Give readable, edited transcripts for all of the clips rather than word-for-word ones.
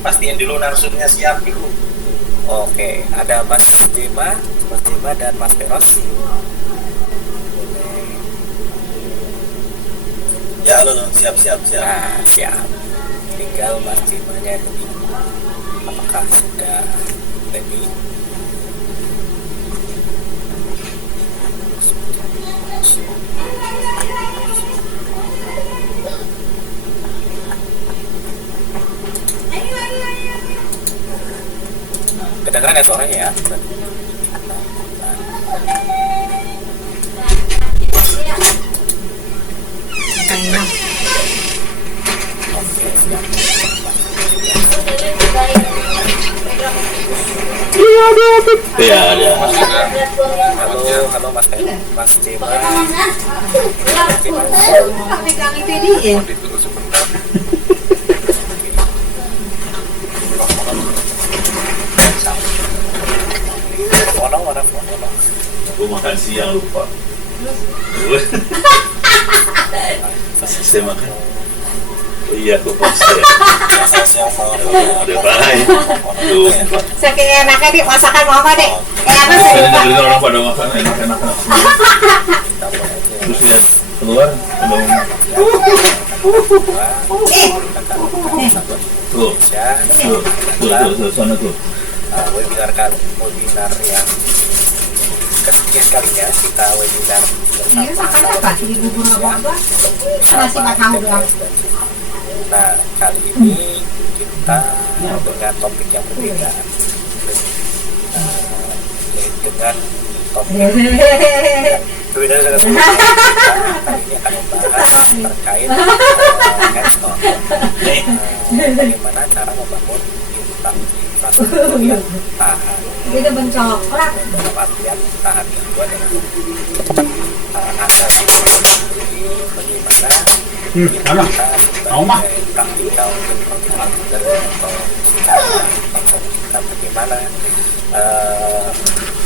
pastiin dulu narsumnya siap dulu. Oke, ada Mas Jema dan Mas Feros. Ya, halo, siap. Nah, siap. Tinggal Mas Jemanya dulu. Apakah sudah ready? Kedengeran ya suaranya ya? Oke, siap. Iya, ada. Halo Mas Mas Jema. Pegang itu dia. Ditunggu sebentar. Mana fono. Gue makan siang lupa. Saya makan. Oh iya, aku pose. Udah baik. Saking enaknya di masakan mama deh. Enak Saya sih. dengerin orang pada makan enak-enak. Terus lihat keluar ada tuh, sana tuh. Webinar yang kesekian kalinya kita webinar Ini makan apa? Di bubur apa? Nasi matang doang. Nah, kali ini kita dengan topik yang berbeda, dengan topik berbeda dengan sebelumnya. Kali ini akan membahas terkait hands-on, bagaimana cara membangun infrastruktur yang tahan. Itu bencoklat. Dalam artian tahan gangguan dengan Anda sendiri, bagaimana kita sebagai praktikal leader atau kita bagaimana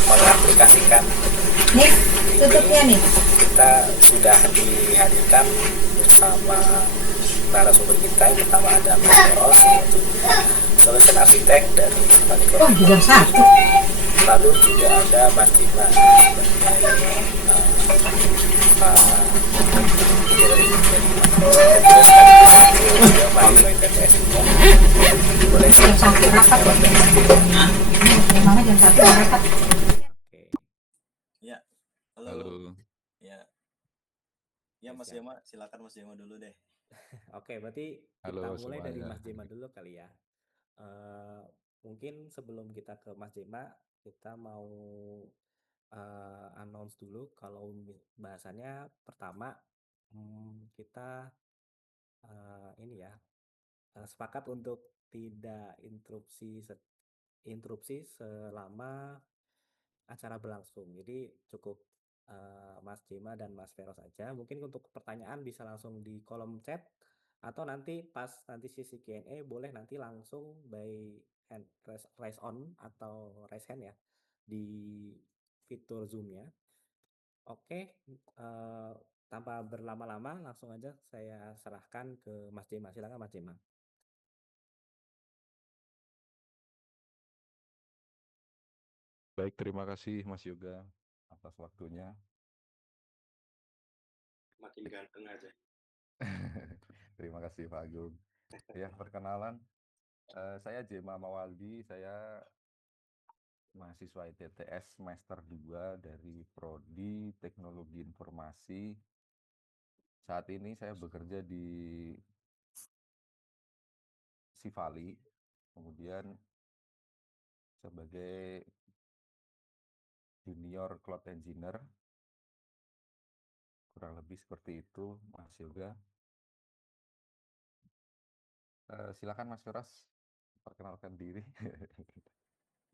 mengaplikasikan. Nih, tutupnya nih. Kita sudah dihadirkan bersama narasumber kita. Yang pertama ada Mas Eros, yaitu solution arsitek dari Balik Wah, juga satu. Lalu juga ada Mas Jema Jam satu rapat. Mama jam satu rapat. Ya, halo. Ya, Mas Jema, silakan Mas Jema dulu deh. Oke, berarti kita mulai dari Mas Jema dulu kali ya. Mungkin sebelum kita ke Mas Jema, kita mau announce dulu kalau bahasannya pertama kita ini ya sepakat untuk tidak interupsi selama acara berlangsung. Jadi cukup Mas Jema dan Mas Vero saja. Mungkin untuk pertanyaan bisa langsung di kolom chat atau nanti pas nanti sisi Q&A boleh nanti langsung by hand raise on atau raise hand ya di fitur Zoom-nya. Oke, tanpa berlama-lama langsung aja saya serahkan ke Mas Jema. Silakan Mas Jema. Baik, terima kasih Mas Yoga atas waktunya. Makin ganteng aja. Terima kasih Pak Agung. Ya, perkenalan. Saya Jema Mawaldi, saya mahasiswa ITTS semester 2 dari Prodi Teknologi Informasi. Saat ini saya bekerja di Sivali, kemudian sebagai junior cloud engineer. Kurang lebih seperti itu, Mas Yoga. Silakan Mas Feras, perkenalkan diri.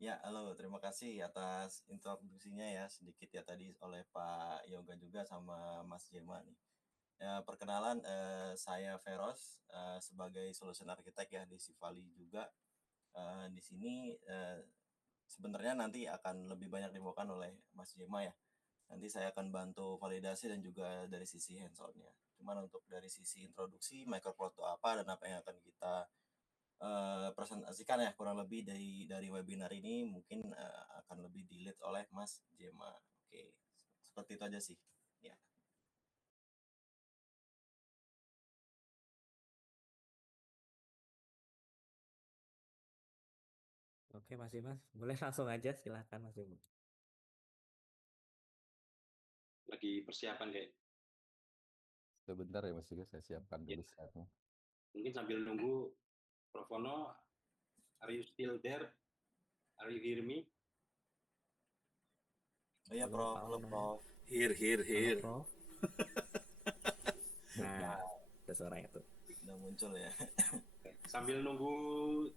Ya, halo, terima kasih atas introduksinya ya, sedikit ya tadi oleh Pak Yoga juga sama Mas Jema nih. Ya, perkenalan, saya Feros, sebagai solution architect ya di Sivali juga. Di sini sebenarnya nanti akan lebih banyak dibawakan oleh Mas Jema ya. Nanti saya akan bantu validasi dan juga dari sisi hands-on-nya. Cuman untuk dari sisi introduksi, microcloud itu apa dan apa yang akan kita presentasikan ya kurang lebih dari webinar ini mungkin akan lebih di-lead oleh Mas Jema. Oke, seperti itu aja sih. Ya. Oke Mas Dimas, boleh langsung aja silahkan Mas Dimas. Lagi persiapan kayak Sebentar ya Mas Yoga, saya siapkan dulu slide-nya. mungkin sambil nunggu Prof. Wono, are you still there? Are you hear me? Iya Halo, Prof, Pak halo Wono. Prof. Here. Halo Prof. Nah, ada suaranya tuh. Udah muncul ya. Sambil nunggu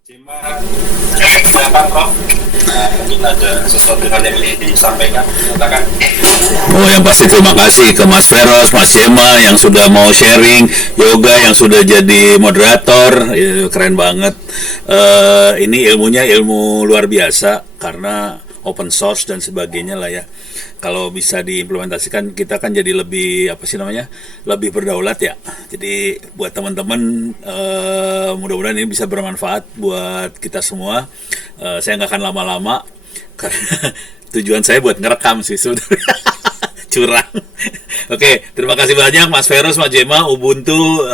Jema silakan Prof. Mungkin ada sesuatu hal yang ingin disampaikan, katakan. Oh, yang pasti terima kasih ke Mas Feros, Mas Jema yang sudah mau sharing, Yoga yang sudah jadi moderator, ya, keren banget. Ini ilmunya ilmu luar biasa karena open source dan sebagainya lah ya. Kalau bisa diimplementasikan kita kan jadi lebih lebih berdaulat ya. Jadi buat teman-teman mudah-mudahan ini bisa bermanfaat buat kita semua. Saya nggak akan lama-lama karena tujuan saya buat ngerekam sih sebenarnya. Curang. Oke, terima kasih banyak Mas Feros, Mas Jema, Ubuntu,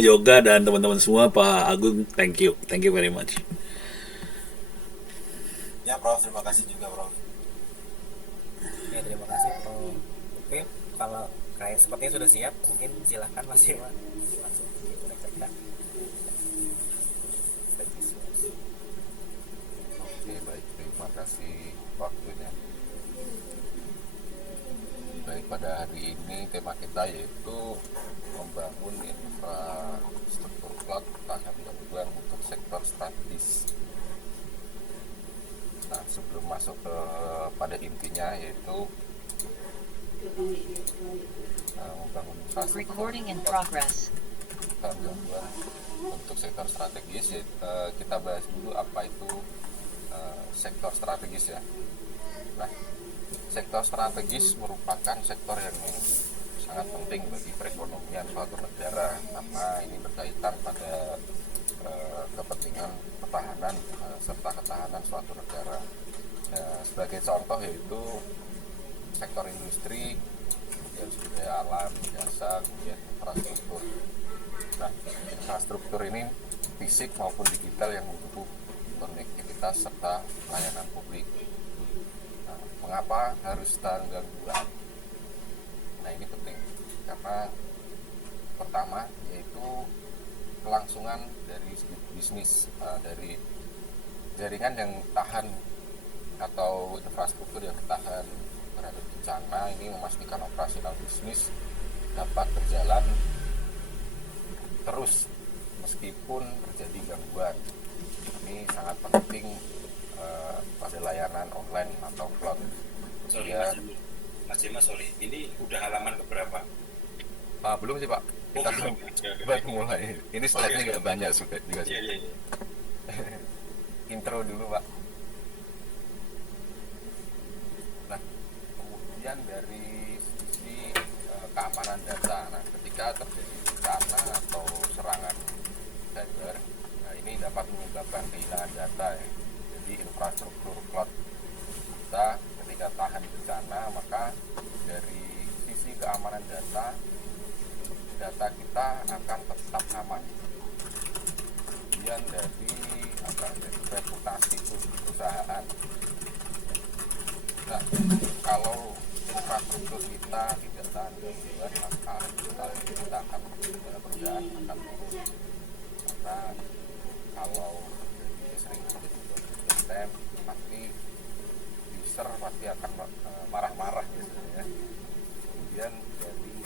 Yoga dan teman-teman semua, Pak Agung, thank you very much. Ya Prof, terima kasih juga Prof. Oke, terima kasih Prof. Oke, kalau kayak sepertinya sudah siap, mungkin silahkan Mas Jema langsung kita cerita. Oke, baik, terima kasih waktunya. Baik, pada hari ini tema kita yaitu membangun infrastruktur cloud tahan gangguan untuk sektor strategis. Nah, sebelum masuk pada intinya yaitu membangun infrastruktur Recording in progress. tahan gangguan untuk sektor strategis, kita bahas dulu apa itu sektor strategis ya. Nah, sektor strategis merupakan sektor yang sangat penting bagi perekonomian suatu negara karena ini berkaitan pada kepentingan pertahanan serta ketahanan suatu negara. Sebagai contoh yaitu sektor industri, kemudian sumber daya alam, jasa, kemudian infrastruktur. Nah, infrastruktur ini fisik maupun digital yang mendukung konektivitas serta layanan publik. Nah, mengapa harus tahan gangguan? Nah, ini penting karena pertama yaitu kelangsungan dari bisnis, dari jaringan yang tahan atau infrastruktur yang tahan terhadap bencana ini memastikan operasional bisnis dapat berjalan terus meskipun terjadi gangguan. Ini sangat penting pada layanan online atau cloud. Sorry Ya. Mas Jema, sorry. Ini udah halaman keberapa? Belum sih Pak, kita baru mulai. Ini slide-nya nggak banyak juga sih. Iya. Intro dulu Pak. Nah, kemudian dari sisi keamanan data. Nah, ketika terjadi bencana atau serangan cyber, nah ini dapat menyebabkan kehilangan data ya. Jadi infrastruktur cloud kita ketika tahan bencana, maka dari sisi keamanan data kita akan tetap aman. Kemudian dari reputasi perusahaan. Nah, kalau infrastruktur kita tidak tahan gangguan, maka kita akan perusahaan akan turun. Karena kalau sering terjadi problem, pasti user pasti akan marah-marah biasanya. Kemudian dari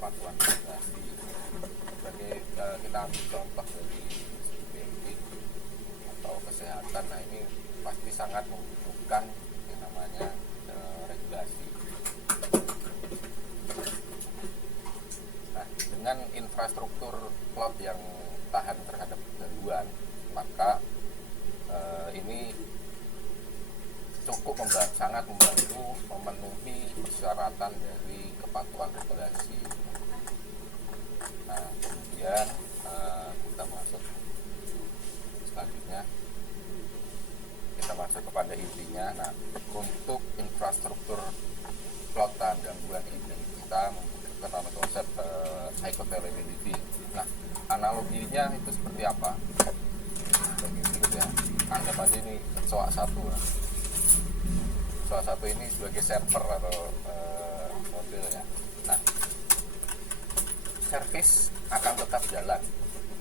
kepatuhan regulasi, sebagai kita ambil contoh dari banking atau kesehatan, nah ini pasti sangat membutuhkan yang namanya regulasi. Nah, dengan infrastruktur cloud yang tahan terhadap gangguan, maka ini cukup sangat membantu memenuhi persyaratan dari kepatuhan regulasi. Nah, kemudian kita masuk kepada intinya. Nah, untuk infrastruktur cloud tahan gangguan ini kita membutuhkan nama konsep high availability. Nah, analoginya itu seperti apa? Bagi berikut ya. Anggap aja ini SOA 1 lah. SOA 1 ini sebagai server atau model ya. Nah, service akan tetap jalan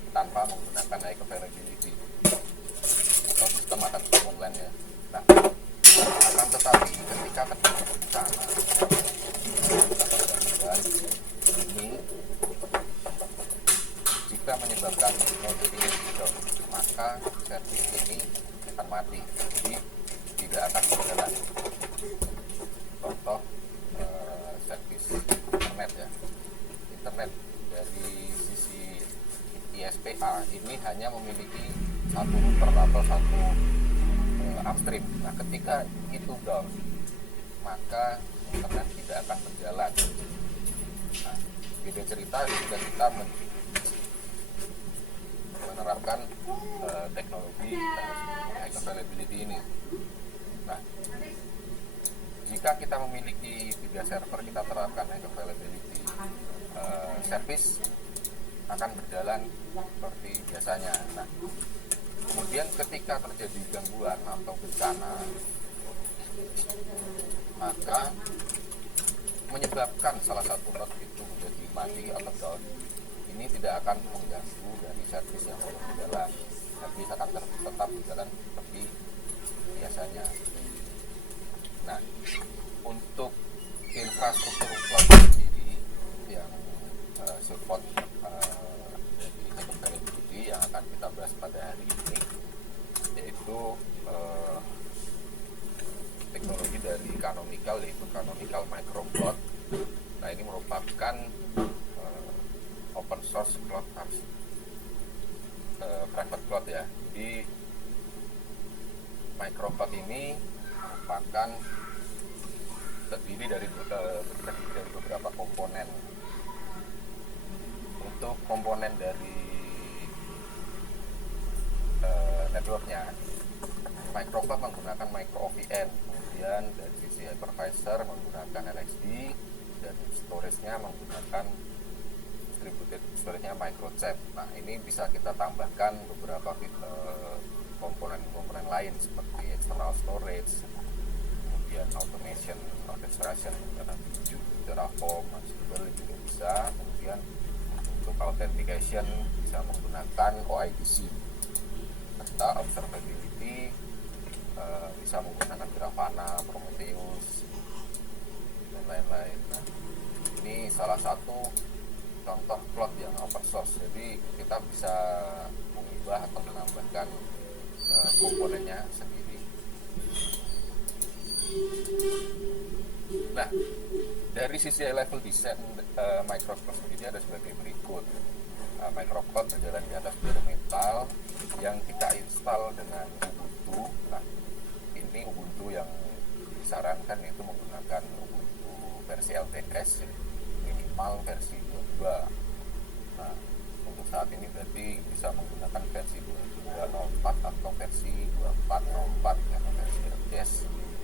tanpa menggunakan high availability atau sistem akan tetap online ya. Nah, akan tetapi ketika terjadi bencana ini jika menyebabkan node ini down, maka service ini akan mati, jadi tidak akan berjalan. Contoh service internet ya, internet dari sisi ISPA ini hanya memiliki satu router atau satu upstream. Nah, ketika itu down, maka internet tidak akan berjalan. Nah, beda cerita jika kita menerapkan teknologi high availability ini. Nah, jika kita memiliki 3 server, kita terapkan high availability, service akan berjalan seperti biasanya. Nah, kemudian ketika terjadi gangguan atau bencana, maka menyebabkan salah satu node itu menjadi mati atau down, ini tidak akan mengganggu dari service yang sudah berjalan. Service akan tetap berjalan seperti biasanya. Nah, untuk infrastruktur cloud sendiri yang support dari high availability yang akan kita bahas pada hari ini, yaitu teknologi dari Canonical, yaitu Canonical Microcloud. Nah, ini merupakan open source cloud private cloud ya. Jadi microcloud ini merupakan terdiri dari beberapa komponen. Untuk komponen dari networknya, microcloud menggunakan micro OVN, kemudian dari sisi hypervisor menggunakan LXD, dan storage-nya menggunakan distributed storage-nya microchip. Nah, ini bisa kita tambahkan beberapa komponen-komponen lain seperti external storage, kemudian automation, orchestration menggunakan Terraform, Ansible juga bisa. Kemudian untuk authentication bisa menggunakan OIDC, serta observability bisa menggunakan Grafana, Prometheus, dan lain-lain. Nah, ini salah satu contoh cloud yang open source, jadi kita bisa mengubah atau menambahkan komponennya sendiri. Nah, dari sisi level desain Microcloud sendiri ada sebagai berikut. Microcloud berjalan di atas bare metal yang kita install dengan Ubuntu. Nah, ini Ubuntu yang disarankan yaitu menggunakan Ubuntu versi LTS, minimal versi 22. Nah, untuk saat ini berarti bisa menggunakan versi 22.04 atau versi 24.04 atau versi LTS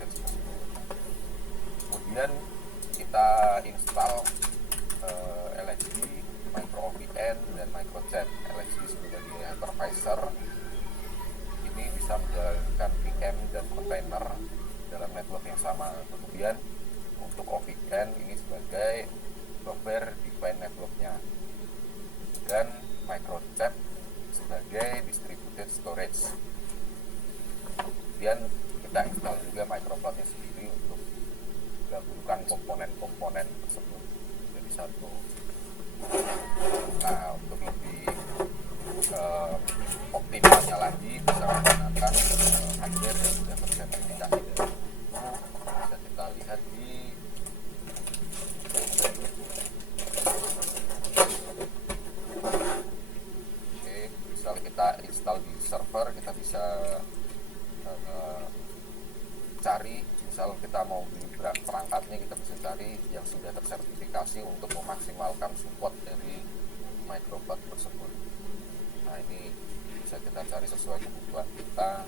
versi tersebut. Kemudian kita install LXD, micro OVN, dan microchip. LXD sebagai hypervisor ini bisa menjalankan VM dan kontainer dalam network yang sama. Kemudian untuk OVN ini sebagai software defined networknya, dan microchip sebagai distributed storage. Kemudian kita install juga microcloudnya sendiri untuk gabungkan komponen-komponen tersebut jadi satu. Nah, untuk lebih optimalnya lagi bisa menggunakan hardware yang sudah tersertifikasi. Bisa kita lihat di misal kita install di server, kita bisa cari, misal kita mau beli perangkatnya, kita bisa cari yang sudah tersertifikasi untuk memaksimalkan support dari microcloud tersebut. Nah, ini bisa kita cari sesuai kebutuhan kita,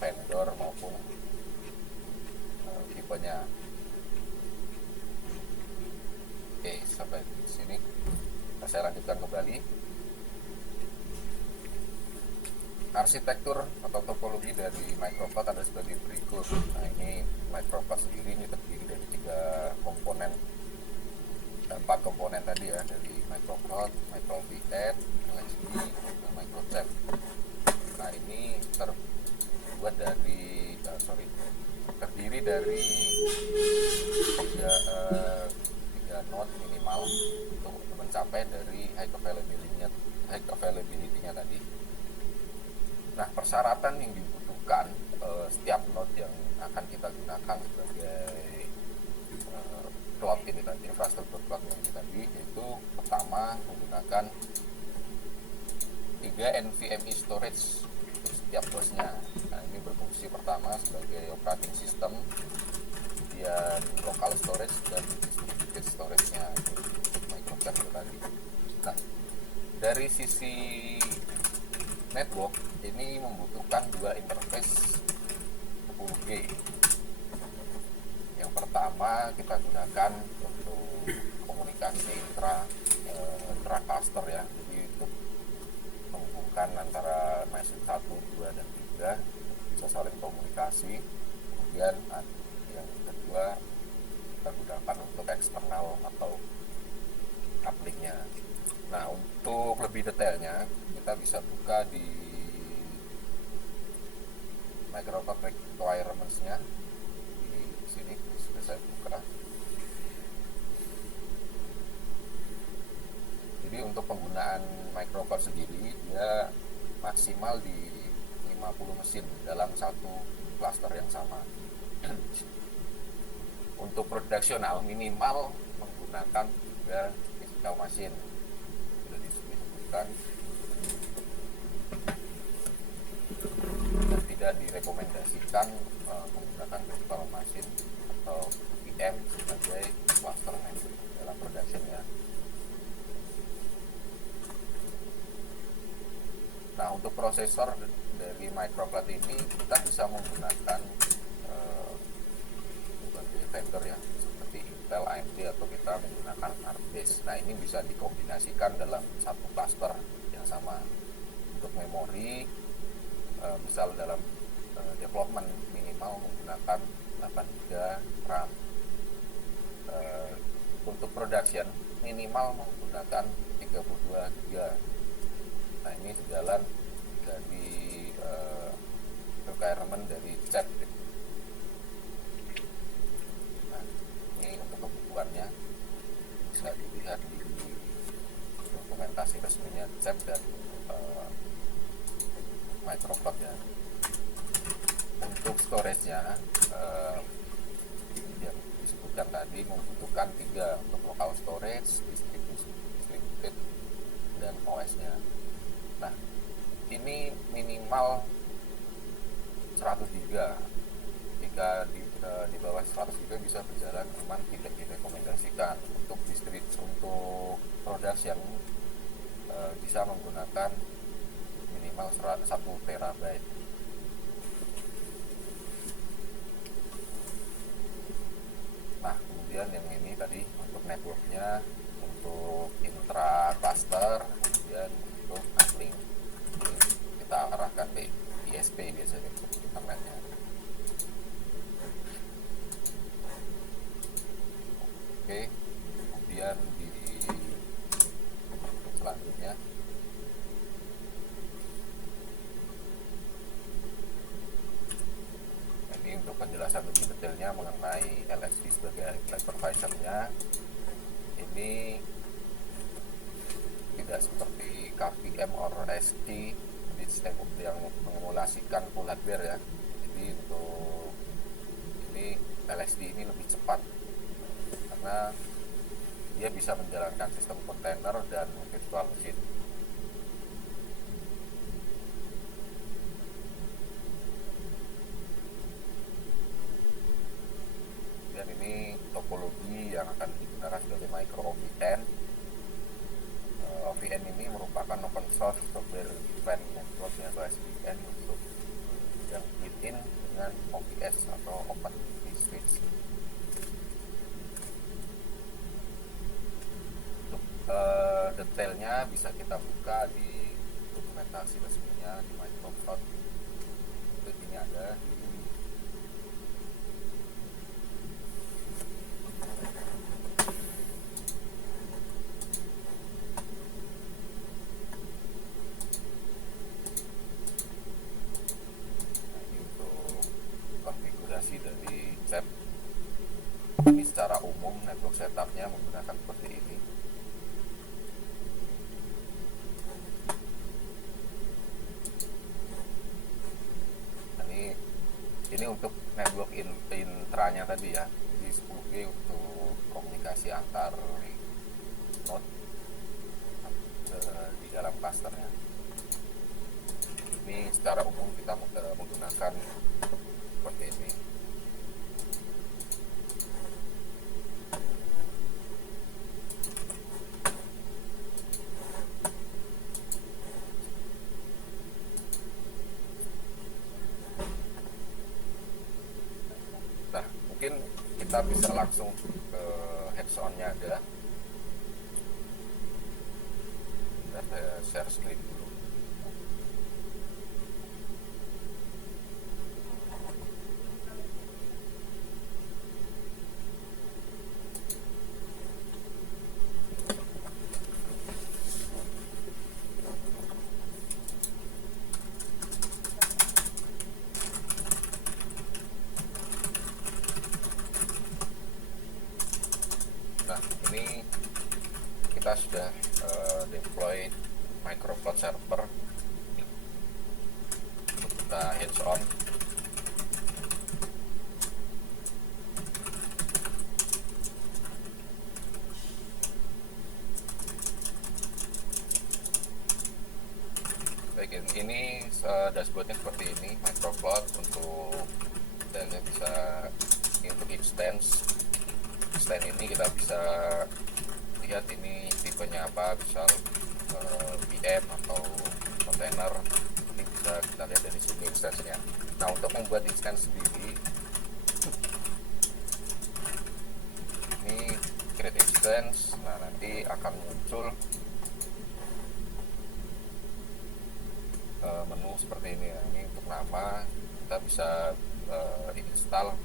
vendor vendor maupun tipenya. Oke, sampai di sini saya lanjutkan kembali. Arsitektur atau topologi dari microcloud ada sebagai berikut. Nah, ini microcloud sendiri ini terdiri dari 4 komponen tadi ya, dari microcloud, micro VN, LSD, dan microchip. Nah, ini terdiri dari tiga node minimal untuk mencapai dari high availability-nya tadi. Nah, persyaratan yang dibutuhkan setiap node yang akan kita gunakan sebagai cloud ini tadi, infrastruktur cloud ini tadi, yaitu pertama menggunakan 3 NVMe storage untuk setiap bosnya. Nah, ini berfungsi pertama sebagai operating system, kemudian local storage dan distributed storage-nya untuk microchip itu tadi. Nah, dari sisi network ini membutuhkan 2 interface 10G. Yang pertama kita gunakan untuk komunikasi intra cluster ya, jadi untuk menghubungkan antara machine 1, 2, dan 3 bisa saling komunikasi. Kemudian yang kedua kita gunakan untuk eksternal atau uplink-nya. Nah, untuk lebih detailnya kita bisa buka di microcloud requirements-nya di sini, sudah saya buka. Jadi untuk penggunaan microcloud sendiri dia maksimal di 50 mesin dalam satu cluster yang sama. Untuk produksional minimal menggunakan 3 physical machine, sudah disebutkan, dan tidak direkomendasikan menggunakan virtual machine atau VM sebagai cluster dalam production ya. Nah, untuk prosesor dari microcloud ini kita bisa menggunakan vendor ya, seperti Intel, AMD, atau kita menggunakan ARM-based. Nah, ini bisa dikombinasikan dalam satu cluster yang sama. Untuk memori, misal dalam development minimal menggunakan 8 GB RAM. Untuk production minimal menggunakan 32 GB. Nah, ini sejalan dari requirement dari CEP. Nah, ini untuk kebutuhannya bisa dilihat di dokumentasi resminya CEP dan microcloud ya. Untuk storage-nya yang disebutkan tadi membutuhkan 3 untuk local storage, distributed, dan OS-nya. Nah, ini minimal 100 GB. Jika di bawah 100 GB bisa berjalan, memang tidak direkomendasikan. Untuk untuk production bisa menggunakan minimal 1 terabyte. Nah, kemudian yang ini tadi untuk networknya, untuk intra cluster, kemudian untuk uplink. Ini kita arahkan ke ISP biasanya untuk internetnya. Oke, kemudian di selanjutnya ini untuk penjelasan lebih detailnya mengenai LSD sebagai hypervisor-nya. Ini tidak seperti KVM or ST yang mengemulasikan full hardware ya. Jadi untuk ini LSD ini lebih cepat karena dia bisa menjalankan sistem kontainer dan virtual machine. Dan ini topologi yang akan digunakan sebagai micro OVN. OVN ini merupakan open source software defined network atau SDN untuk yang built-in bisa kita buka di dokumentasi resminya di Microsoft. Ini ada konfigurasi dari chat. Ini secara umum network setupnya menggunakan seperti ini. Ini untuk network intranya tadi ya. Jadi 10G untuk komunikasi antar node di dalam clusternya. Ini secara umum kita menggunakan seperti ini. Nah, mungkin kita bisa langsung ke hands-on-nya ada. Saya share screen dulu. Nah, ini kita sudah deploy microcloud server untuk kita hands on. Baik, ini dashboardnya seperti ini, microcloud untuk dan bisa ini untuk instance ini kita bisa lihat ini tipenya apa, misal VM atau container. Ini bisa kita lihat dari sini instance-nya. Nah, untuk membuat instance sendiri, ini create instance. Nah, nanti akan muncul menu seperti ini ya. Ini untuk nama, kita bisa install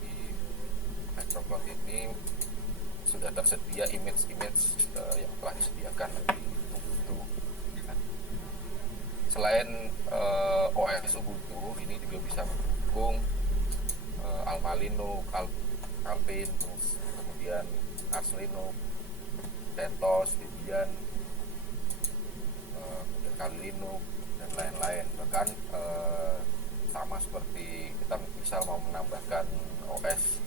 di microcloud ini. Sudah tersedia image yang telah disediakan di Ubuntu. Selain OS Ubuntu, ini juga bisa mendukung Alma Linux, Alpine, kemudian Arch Linux, CentOS, Debian, kemudian Kali Linux dan lain-lain. Bahkan sama seperti kita misal mau menambahkan OS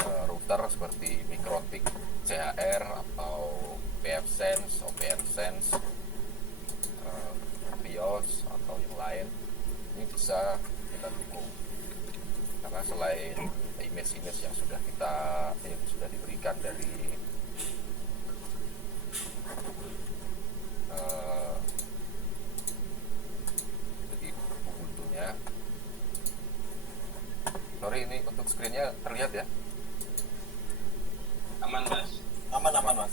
router seperti Mikrotik, CHR atau pfSense, OPNsense, BIOS atau yang lain, ini bisa kita dukung. Karena selain image yang sudah diberikan dari Ubuntu-nya. Sorry, ini untuk screen-nya terlihat ya? Aman mas. Aman mas.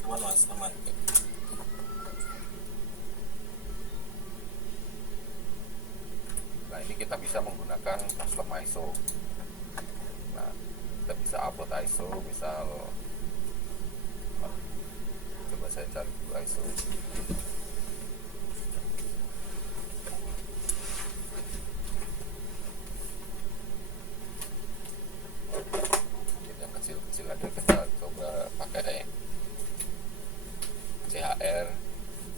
Nah, ini kita bisa menggunakan custom ISO. Nah, kita bisa upload ISO, misal coba saya cari ISO. Yang kecil-kecil ada, kita coba pakai CHR,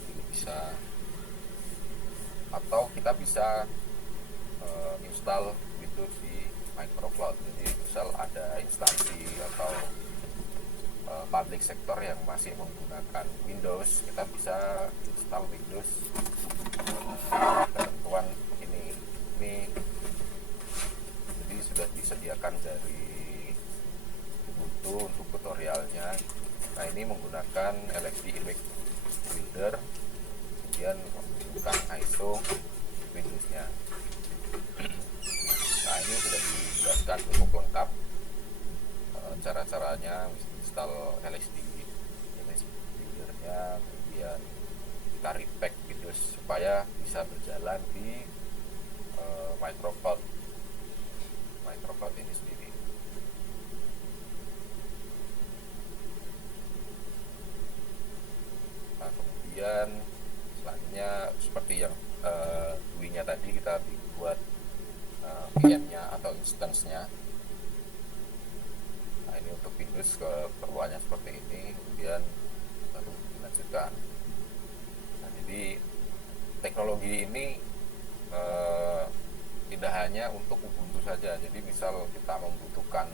ini bisa, atau kita bisa install Windows di microcloud. Jadi misal ada instansi atau public sector yang masih menggunakan Windows, kita bisa install Windows ketentuan ini jadi sudah disediakan dari Ubuntu untuk tutorialnya. Nah, ini menggunakan LXD Image Builder, kemudian menggunakan ISO Windows-nya. Nah, ini sudah dijelaskan cukup lengkap cara-caranya install LXD Image nya, kemudian kita repack gitu supaya bisa berjalan di microcloud ini sendiri. Nah, kemudian selanjutnya seperti yang GUI-nya tadi, kita buat VM-nya atau instance-nya. Nah, ini untuk Windows keperluannya seperti ini, kemudian baru dilanjutkan. Nah, jadi teknologi ini tidak hanya untuk Ubuntu saja. Jadi misal kita membutuhkan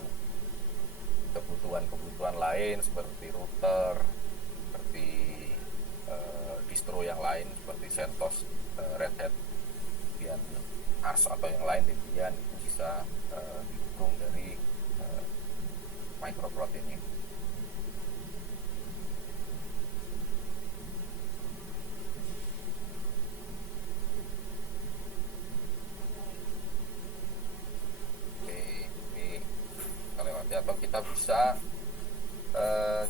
kebutuhan lain seperti router, seperti distro yang lain seperti CentOS, Red Hat, kemudian Ars atau yang lain, Debian, itu bisa didukung dari microcloud ini. Oke, ini kita lewati. Atau kita bisa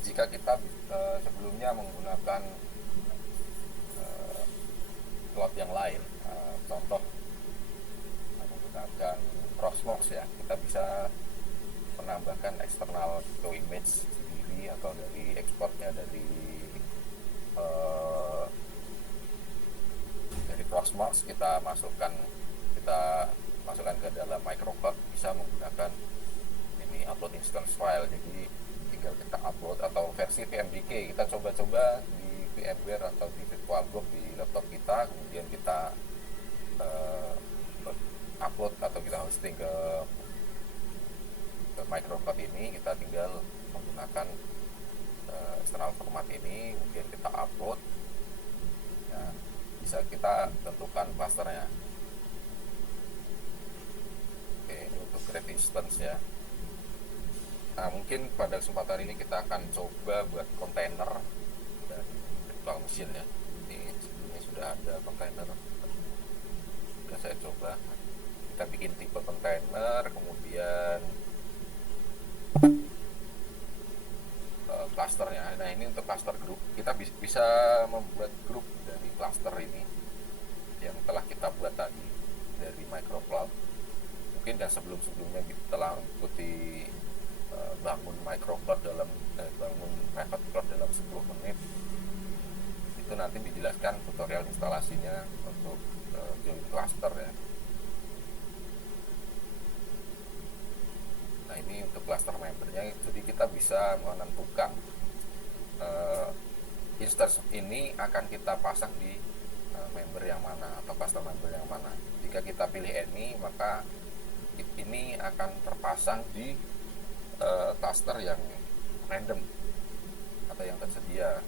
jika kita sebelumnya menggunakan cloud yang lain, contoh menggunakan Proxmox ya, kita bisa menambahkan eksternal video image sendiri atau dari ekspornya dari Proxmox kita masukkan ke dalam microcloud, bisa menggunakan ini upload instance file. Jadi tinggal kita upload, atau versi VMDK kita coba-coba di VMware atau di VirtualBox di laptop kita, kemudian kita upload atau kita hosting ke microcloud ini. Kita tinggal menggunakan external format ini, kemudian kita upload. Nah, bisa kita tentukan clusternya. Oke, ini untuk create instance ya. Nah, mungkin pada kesempatan ini kita akan coba buat kontainer dan virtual machine ya. Ini sebelumnya sudah ada kontainer, sudah saya coba. Kita bikin tipe kontainer, kemudian clusternya. Nah, ini untuk cluster group, kita bisa membuat grup dari cluster ini yang telah kita buat tadi dari microcloud. Mungkin dan sebelumnya kita telah mengikuti bangun microcloud bangun private cloud dalam 10 menit. Itu nanti dijelaskan tutorial instalasinya untuk join cluster ya. Nah, ini untuk cluster membernya. Jadi kita bisa menentukan instance ini akan kita pasang di member yang mana atau cluster member yang mana. Jika kita pilih any, maka ini akan terpasang di cluster yang random atau yang tersedia.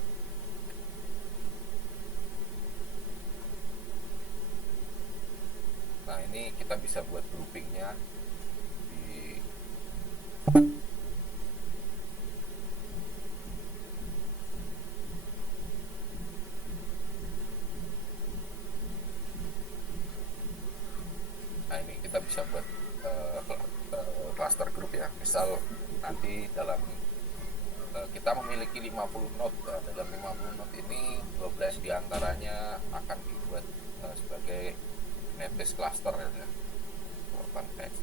Nah, ini kita bisa buat groupingnya di nah, ini kita bisa buat cluster group ya. Misal nanti dalam kita memiliki 50 node. Dalam 50 node ini 12 diantaranya akan dibuat sebagai netbase cluster ya, context.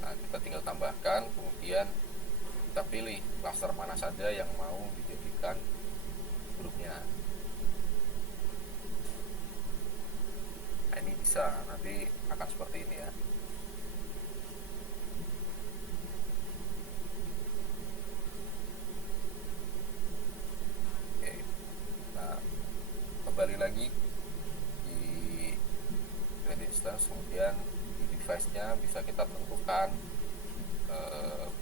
Nah, kita tinggal tambahkan, kemudian kita pilih cluster mana saja yang mau dijadikan grupnya. Nah, ini bisa nanti akan seperti ini ya. Oke. Nah, kembali lagi di create instance, kemudian di device-nya bisa kita tentukan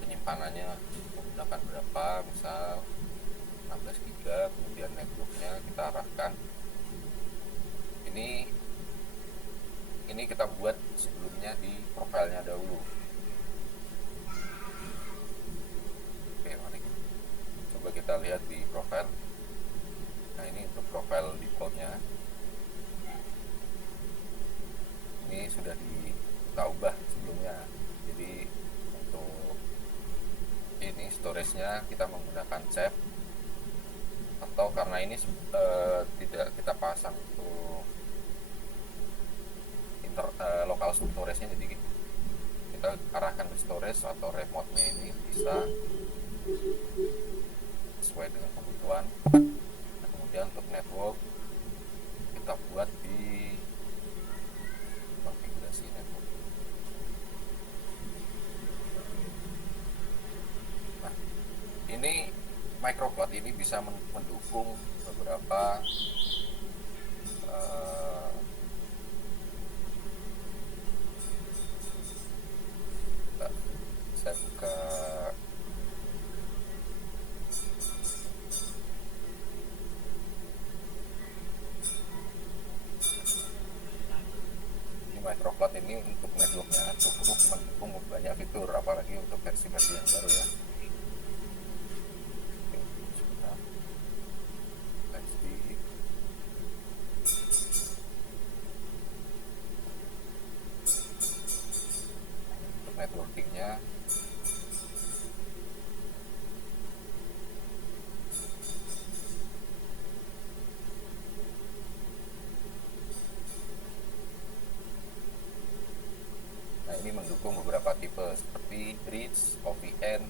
penyimpanannya menggunakan berapa, misal 16 GB, kemudian network-nya kita arahkan. Ini kita buat sebelumnya di profilnya dahulu. Oke, mari coba kita lihat di profil. Nah, ini untuk profil default-nya. Ini sudah kita ubah sebelumnya. Jadi untuk ini storage-nya kita menggunakan CEP atau karena ini tidak kita pasang untuk local storage-nya, jadi kita arahkan ke storage atau remote-nya ini bisa sesuai dengan kebutuhan. Nah, kemudian untuk network kita buat di konfigurasi network. Nah, ini microcloud ini bisa mendukung beberapa saya buka ini microcloud ini untuk networknya cukup mendukung banyak fitur, apalagi untuk versi-versi yang baru ya. Untuk networkingnya ini mendukung beberapa tipe seperti bridge, OVN,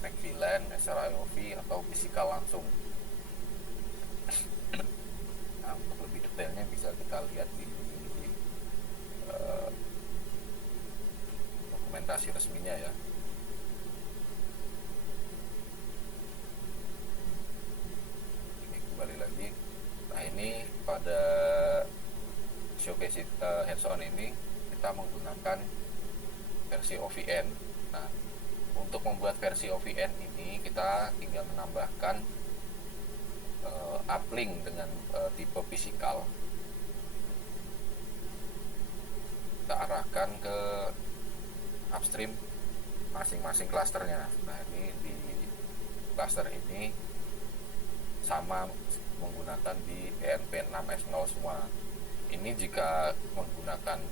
MAC-VLAN, SRIOV, atau physical langsung. Nah, untuk lebih detailnya bisa kita lihat di dokumentasi resminya ya. Ini kembali lagi. Nah, ini pada showcase hands-on ini kita menggunakan versi OVN. Nah, untuk membuat versi OVN ini kita tinggal menambahkan uplink dengan tipe physical. Kita arahkan ke upstream masing-masing klasternya. Nah, ini di klaster ini sama menggunakan di ENP6S0 semua. Ini jika menggunakan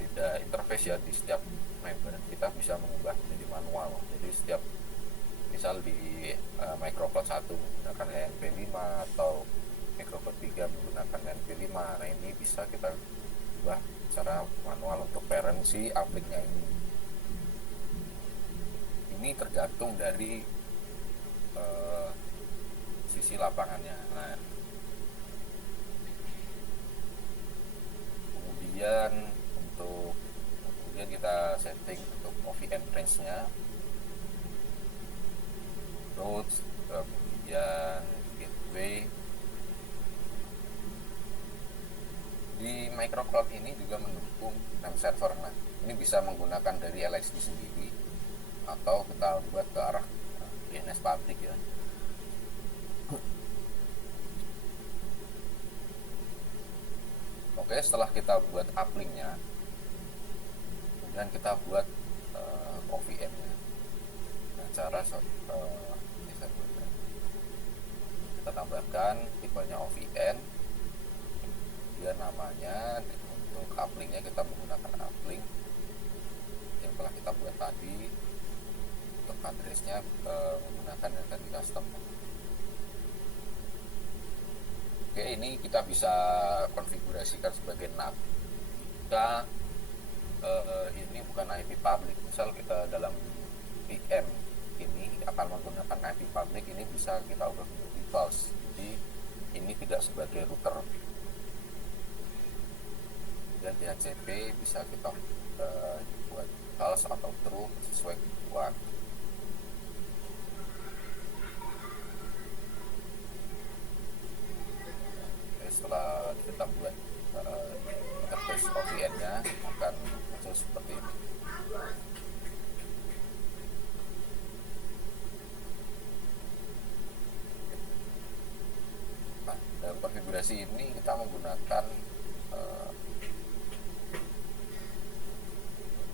tidak interface ya, di setiap member kita bisa mengubah menjadi manual. Jadi setiap misal di microcloud 1 menggunakan ENP5 atau microcloud 3 menggunakan ENP5, nah ini bisa kita ubah secara manual untuk parent si uplinknya ini. Ini tergantung dari sisi lapangannya. Nah, kemudian kita setting untuk OVN range-nya, routes, kemudian gateway. Di microcloud ini juga mendukung name server. Nah, ini bisa menggunakan dari LXD sendiri atau kita buat ke arah DNS public ya. Oke, setelah kita buat uplinknya, kemudian kita buat OVN-nya. Nah, cara kita tambahkan tipenya OVN, dia namanya. Untuk uplinknya kita menggunakan uplink yang telah kita buat tadi. Untuk address-nya menggunakan yang tadi custom. Oke, ini kita bisa konfigurasikan sebagai NAT. Kita ini bukan IP public. Misal kita dalam VM ini akan menggunakan IP public, ini bisa kita ubah menjadi false. Jadi ini tidak sebagai router. Dan di HCP bisa kita buat false atau true sesuai kebutuhan. Setelah kita buat interface OVN-nya akan muncul seperti ini. Nah, dalam konfigurasi ini kita menggunakan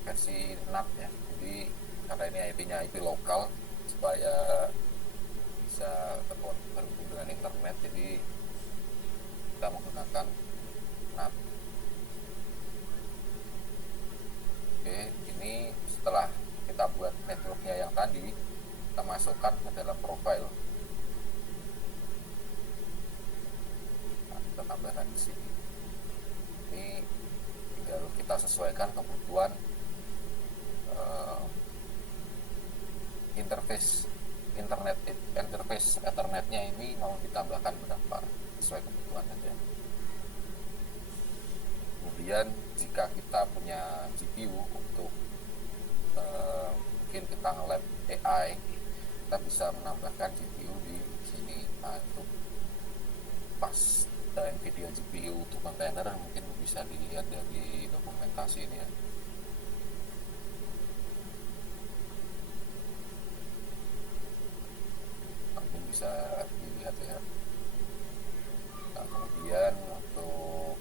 versi NAT ya. Jadi karena ini IP-nya IP lokal, supaya bisa terhubung dengan internet, jadi kita menggunakan NAT. Oke, ini setelah kita buat networknya yang tadi, kita masukkan ke dalam profile. tambahkan di sini. Ini tinggal kita sesuaikan kebutuhan interface Ethernetnya ini mau ditambahkan berapa, sesuai kebutuhan aja. Kemudian jika kita punya GPU untuk mungkin kita nge-lab AI, kita bisa menambahkan GPU di sini. Nah, untuk pas NVIDIA GPU untuk kontainer mungkin bisa dilihat dari dokumentasi ini ya. Mungkin bisa dilihat ya. Nah, kemudian untuk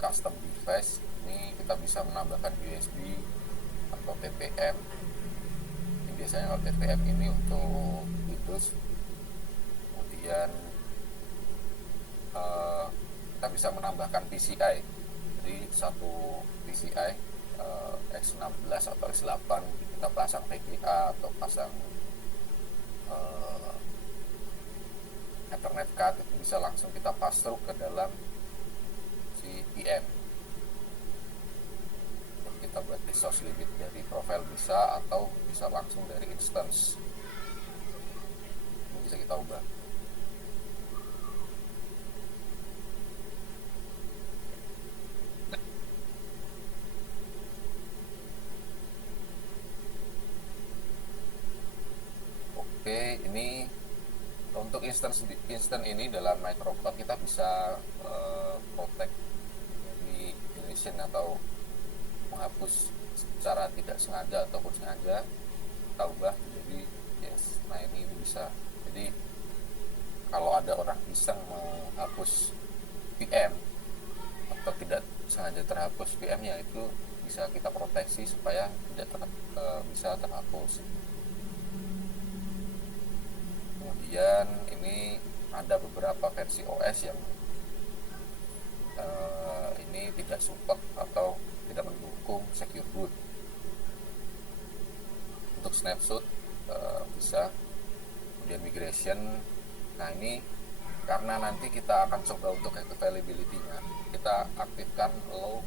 custom device ini kita bisa menambahkan USB atau TPM. Ini biasanya kalau TPM ini untuk Windows. Kemudian kita bisa menambahkan PCI. Jadi satu PCI X16 atau X8 kita pasang VGA atau pasang Ethernet card, itu bisa langsung kita pass through ke dalam si VM. Kita buat resource limit dari profile bisa, atau bisa langsung dari instance. Ini bisa kita ubah. Oke, ini untuk instant ini dalam microplot kita bisa protect dari deletion atau menghapus secara tidak sengaja ataupun sengaja, kita ubah jadi yes. Nah, ini bisa. Jadi kalau ada orang iseng menghapus VM atau tidak sengaja terhapus VM-nya, itu bisa kita proteksi supaya tidak bisa terhapus. Kemudian ini ada beberapa versi OS yang ini tidak support atau tidak mendukung secure boot. Untuk snapshot bisa. Kemudian migration, nah ini karena nanti kita akan coba untuk availability-nya, kita aktifkan low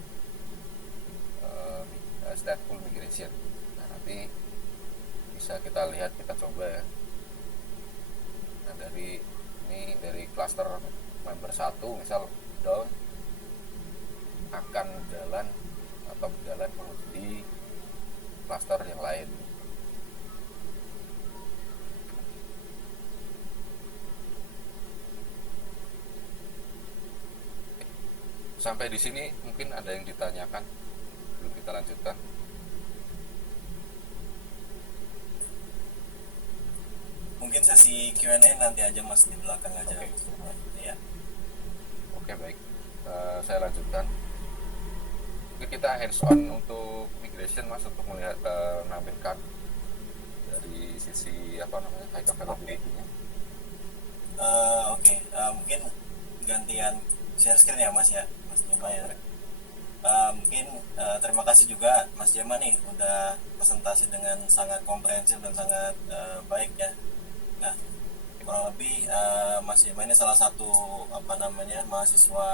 stateful migration. Nah, nanti bisa kita lihat, kita coba ya. Nah, dari cluster member 1 misal down, akan jalan atau berjalan di cluster yang lain. Sampai di sini mungkin ada yang ditanyakan, belum kita lanjutkan. Mungkin sesi Q&A nanti aja Mas, di belakang aja. Oke. Iya. Oke, baik. Saya lanjutkan. Mungkin kita hands on untuk migration Mas, untuk melihat menampilkan dari sisi high availability-nya. Oke. Mungkin gantian share screen ya Mas ya, Mas Jema ya. Mungkin terima kasih juga Mas Jema nih udah presentasi dengan sangat komprehensif dan sangat baik ya. Nah, kurang lebih Mas Jema ini salah satu mahasiswa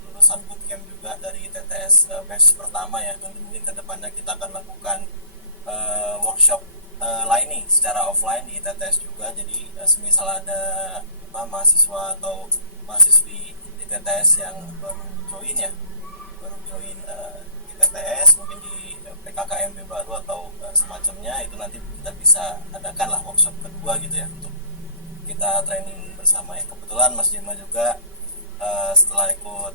lulusan bootcamp juga dari TTS batch pertama ya. Nanti mungkin kedepannya kita akan lakukan workshop lain nih secara offline di TTS juga. Jadi semisal ada mahasiswa atau mahasiswi di TTS yang baru join di TTS, mungkin di PKKMB baru atau semacamnya, itu nanti kita bisa adakanlah workshop kedua gitu ya, untuk kita training bersama ya. Kebetulan Mas Jema juga setelah ikut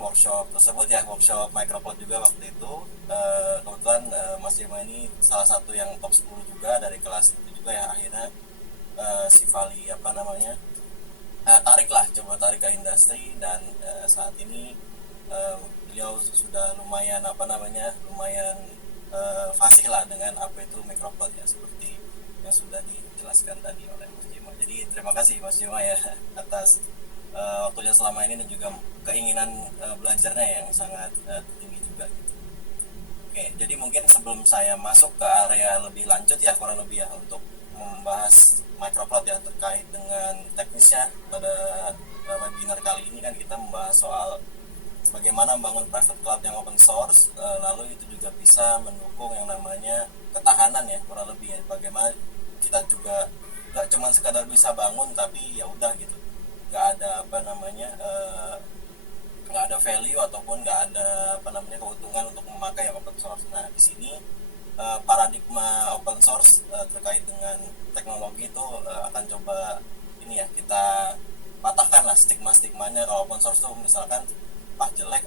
workshop tersebut ya, workshop microplot juga waktu itu, kebetulan Mas Jema ini salah satu yang top 10 juga dari kelas itu juga ya. Akhirnya si Vali tarik ke industri, dan saat ini beliau sudah lumayan fasih lah dengan apa itu microplot ya, seperti yang sudah dijelaskan tadi oleh Mas Jema. Jadi terima kasih Mas Jema ya atas waktunya selama ini, dan juga keinginan belajarnya yang sangat tinggi juga gitu. Oke, jadi mungkin sebelum saya masuk ke area lebih lanjut ya, kurang lebih ya, untuk membahas microplot ya, terkait dengan teknisnya pada webinar kali ini kan kita membahas soal bagaimana membangun private cloud yang open source, lalu itu juga bisa mendukung yang namanya ketahanan ya, kurang lebih ya. Bagaimana kita juga nggak cuma sekadar bisa bangun tapi ya udah gitu, nggak ada nggak ada value ataupun nggak ada keuntungan untuk memakai yang open source. Nah di sini paradigma open source terkait dengan teknologi itu akan coba ini ya, kita patahkan lah stigma-stigmanya. Kalau open source tuh misalkan jelek,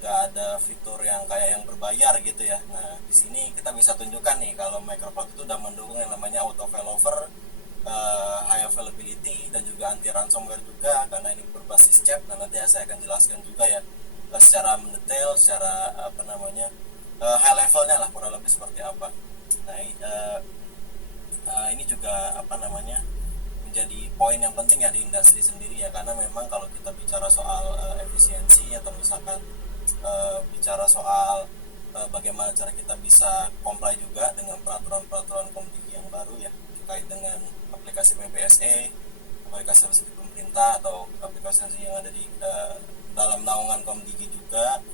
nggak ada fitur yang kayak yang berbayar gitu ya. Nah di sini kita bisa tunjukkan nih kalau Microcloud itu udah mendukung yang namanya auto failover, high availability, dan juga anti ransomware juga, karena ini berbasis CEP. Dan nanti saya akan jelaskan juga ya secara mendetail, secara high levelnya lah kurang lebih seperti apa. Nah ini juga menjadi poin yang penting ya di industri sendiri ya, karena memang kalau kita bicara soal efisiensi atau misalkan bicara soal bagaimana cara kita bisa comply juga dengan peraturan-peraturan Komdigi yang baru ya, terkait dengan aplikasi PPSE, aplikasi pemerintah atau aplikasi yang ada di dalam naungan Komdigi juga,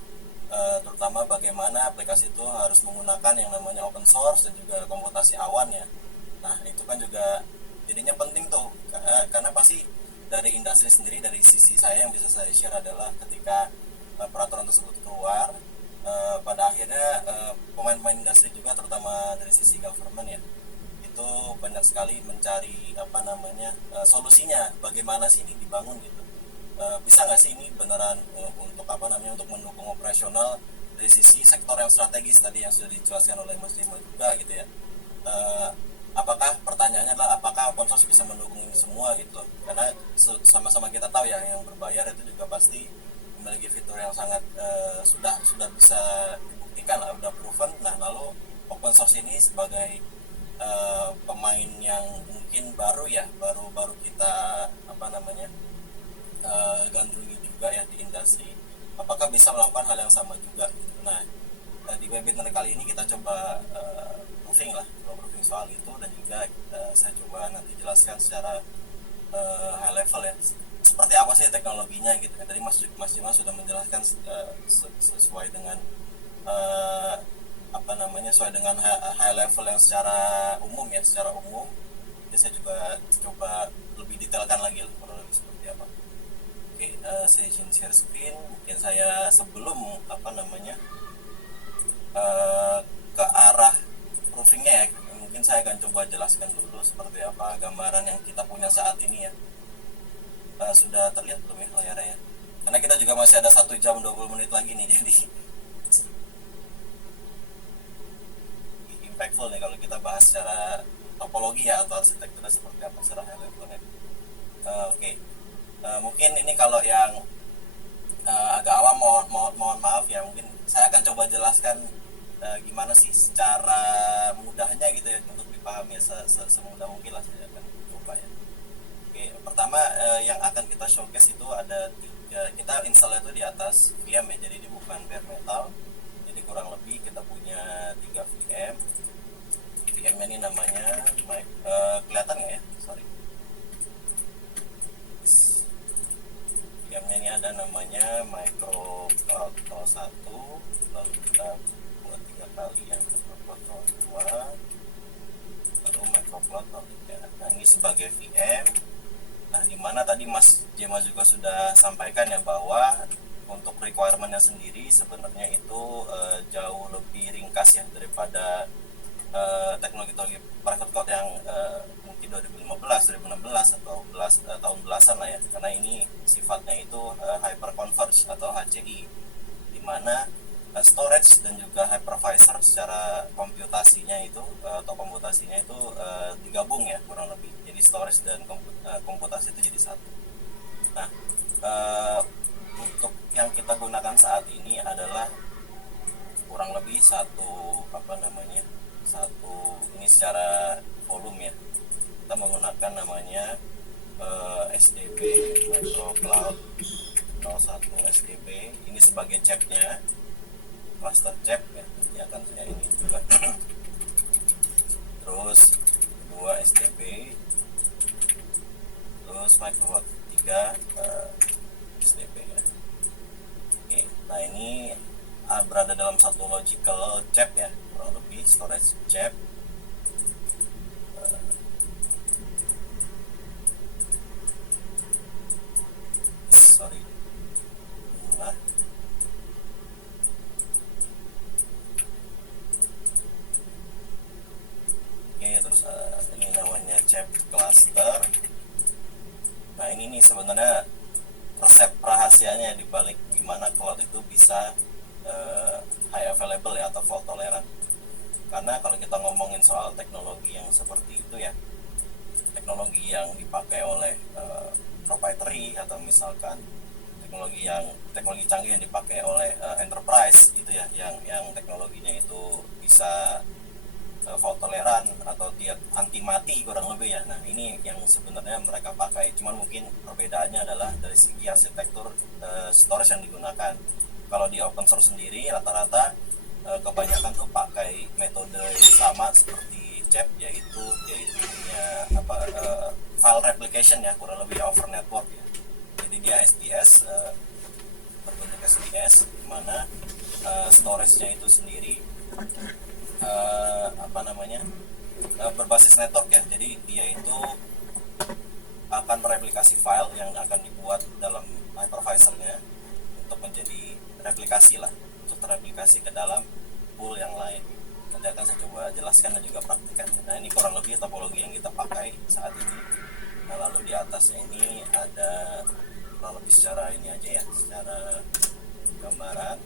terutama bagaimana aplikasi itu harus menggunakan yang namanya open source dan juga komputasi awan ya. Nah itu kan juga jadinya penting tuh, karena pasti dari industri sendiri, dari sisi saya yang bisa saya share adalah ketika peraturan tersebut keluar, pada akhirnya pemain-pemain industri juga, terutama dari sisi government ya, itu banyak sekali mencari solusinya, bagaimana sih ini dibangun gitu, bisa nggak sih ini beneran untuk untuk mendukung operasional dari sisi sektor yang strategis tadi yang sudah dijelaskan oleh Mas Jemo juga gitu ya. Apakah pertanyaannya adalah apakah open source bisa mendukung ini semua gitu, karena sama-sama kita tahu ya yang berbayar itu juga pasti memiliki fitur yang sangat sudah bisa dibuktikan lah, udah proven. Nah lalu open source ini sebagai pemain yang mungkin baru ya, baru kita gandrungi juga ya di industri, apakah bisa melakukan hal yang sama juga gitu. Nah di webinar kali ini kita coba proofing soal itu, dan juga saya coba nanti jelaskan secara high level ya, seperti apa sih teknologinya gitu. Tadi Mas Jima sudah menjelaskan sesuai dengan sesuai dengan high level yang secara umum. Jadi saya juga coba lebih detailkan lagi lah kurang lebih seperti apa. Oke, saya izin share screen. Mungkin saya sebelum ke arah proofingnya ya, mungkin saya akan coba jelaskan dulu seperti apa gambaran yang kita punya saat ini ya. Sudah terlihat belum ya layarnya ya? Karena kita juga masih ada 1 jam 20 menit lagi nih, jadi impactful nih kalau kita bahas secara topologi ya atau arsitekturnya seperti apa secara high level ya. Oke. Mungkin ini kalau yang agak awam mohon maaf ya, mungkin saya akan coba jelaskan gimana sih secara mudahnya gitu ya, untuk dipahami semudah mungkin lah saya akan coba ya. Oke, pertama yang akan kita showcase itu ada 3, kita install itu di atas VM ya, jadi ini bukan bare metal. Jadi kurang lebih kita punya 3 VM. VM-nya ini namanya kelihatan nggak ya? Sorry. VM-nya ini ada namanya Microcloud 01, lalu kita buat 3 kali yang Microcloud 02, lalu Microcloud 03. Nah ini sebagai VM. Nah dimana tadi Mas Jema juga sudah sampaikan ya, bahwa untuk requirement-nya sendiri sebenarnya itu jauh lebih ringkas ya daripada teknologi private cloud yang mungkin 2015, 2016 atau tahun belasan lah ya, karena ini sifatnya itu hyperconverged atau HCI, di mana storage dan juga hypervisor secara komputasinya itu digabung ya kurang lebih, jadi storage dan komputasi itu jadi satu. Nah untuk yang kita gunakan saat ini adalah kurang lebih ini secara volume ya, kita menggunakan namanya SDB Microcloud 01 SDB. Ini sebagai chipnya, cluster chip ya, nanti akan saya ini juga. Terus 2 SDB, terus Microcloud 3 3 SDP ya. Oke, nah ini berada dalam satu logical chip ya, kurang lebih storage chip. Sorry. Nah, oke, terus ini namanya chip cluster. Nah ini nih sebenarnya resep rahasianya di balik gimana cloud itu bisa high available ya, atau fault tolerant. Karena kalau kita ngomongin soal teknologi yang seperti itu ya, teknologi yang dipakai oleh proprietary atau misalkan teknologi canggih yang dipakai oleh enterprise gitu ya, yang teknologinya itu bisa fault tolerant atau dia anti mati kurang lebih ya. Nah ini yang sebenarnya mereka pakai, cuman mungkin perbedaannya adalah dari segi arsitektur storage yang digunakan. Kalau di open source sendiri rata-rata kebanyakan tuh pakai metode sama seperti CHEP, yaitu punya file replication ya, kurang lebih over network ya. Jadi dia SDS, berbentuk SDS, di mana storage-nya itu sendiri berbasis network ya. Jadi dia itu akan mereplikasi file yang akan dibuat dalam hypervisor-nya untuk menjadi replikasi lah, untuk terreplikasi ke dalam pool yang lain. Nanti akan saya coba jelaskan dan juga praktikkan. Nah ini kurang lebih topologi yang kita pakai saat ini. Nah lalu di atasnya ini ada kurang lebih secara ini aja ya, secara gambaran.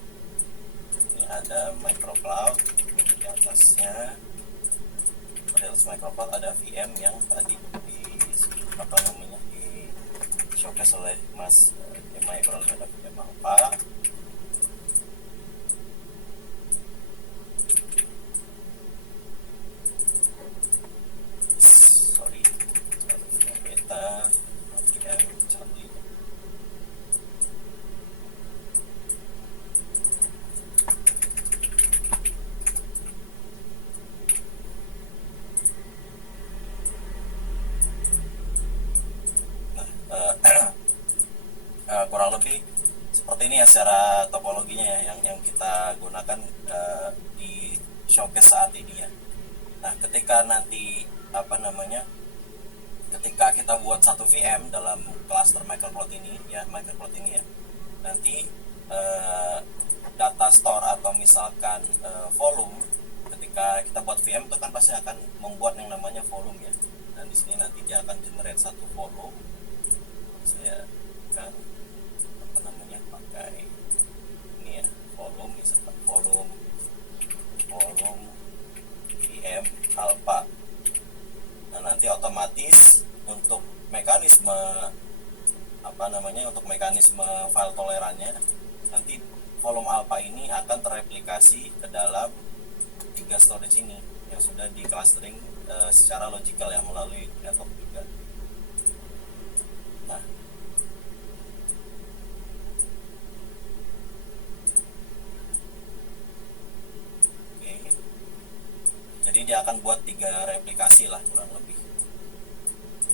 Ini ada microcloud, di atasnya pada atas microcloud ada VM yang tadi di showcase oleh Mas Jema, kurang lebih ada VM apa. Beta, VM Charlie. Kurang lebih seperti ini ya secara topologinya ya, yang kita gunakan di showcase saat ini ya. Nah ketika nanti ketika kita buat satu VM dalam cluster microcloud ini ya, nanti data store atau misalkan volume, ketika kita buat VM itu kan pasti akan membuat yang namanya volume ya. Dan di sini nanti dia akan generate satu volume. Saya kan pakai ini ya, volume, misalkan volume VM alpha. Nah nanti otomatis untuk mekanisme file tolerannya, nanti volume alpha ini akan terreplikasi ke dalam 3 storage ini yang sudah di clustering secara logical ya, melalui network juga. Nah jadi dia akan buat 3 replikasi lah kurang lebih.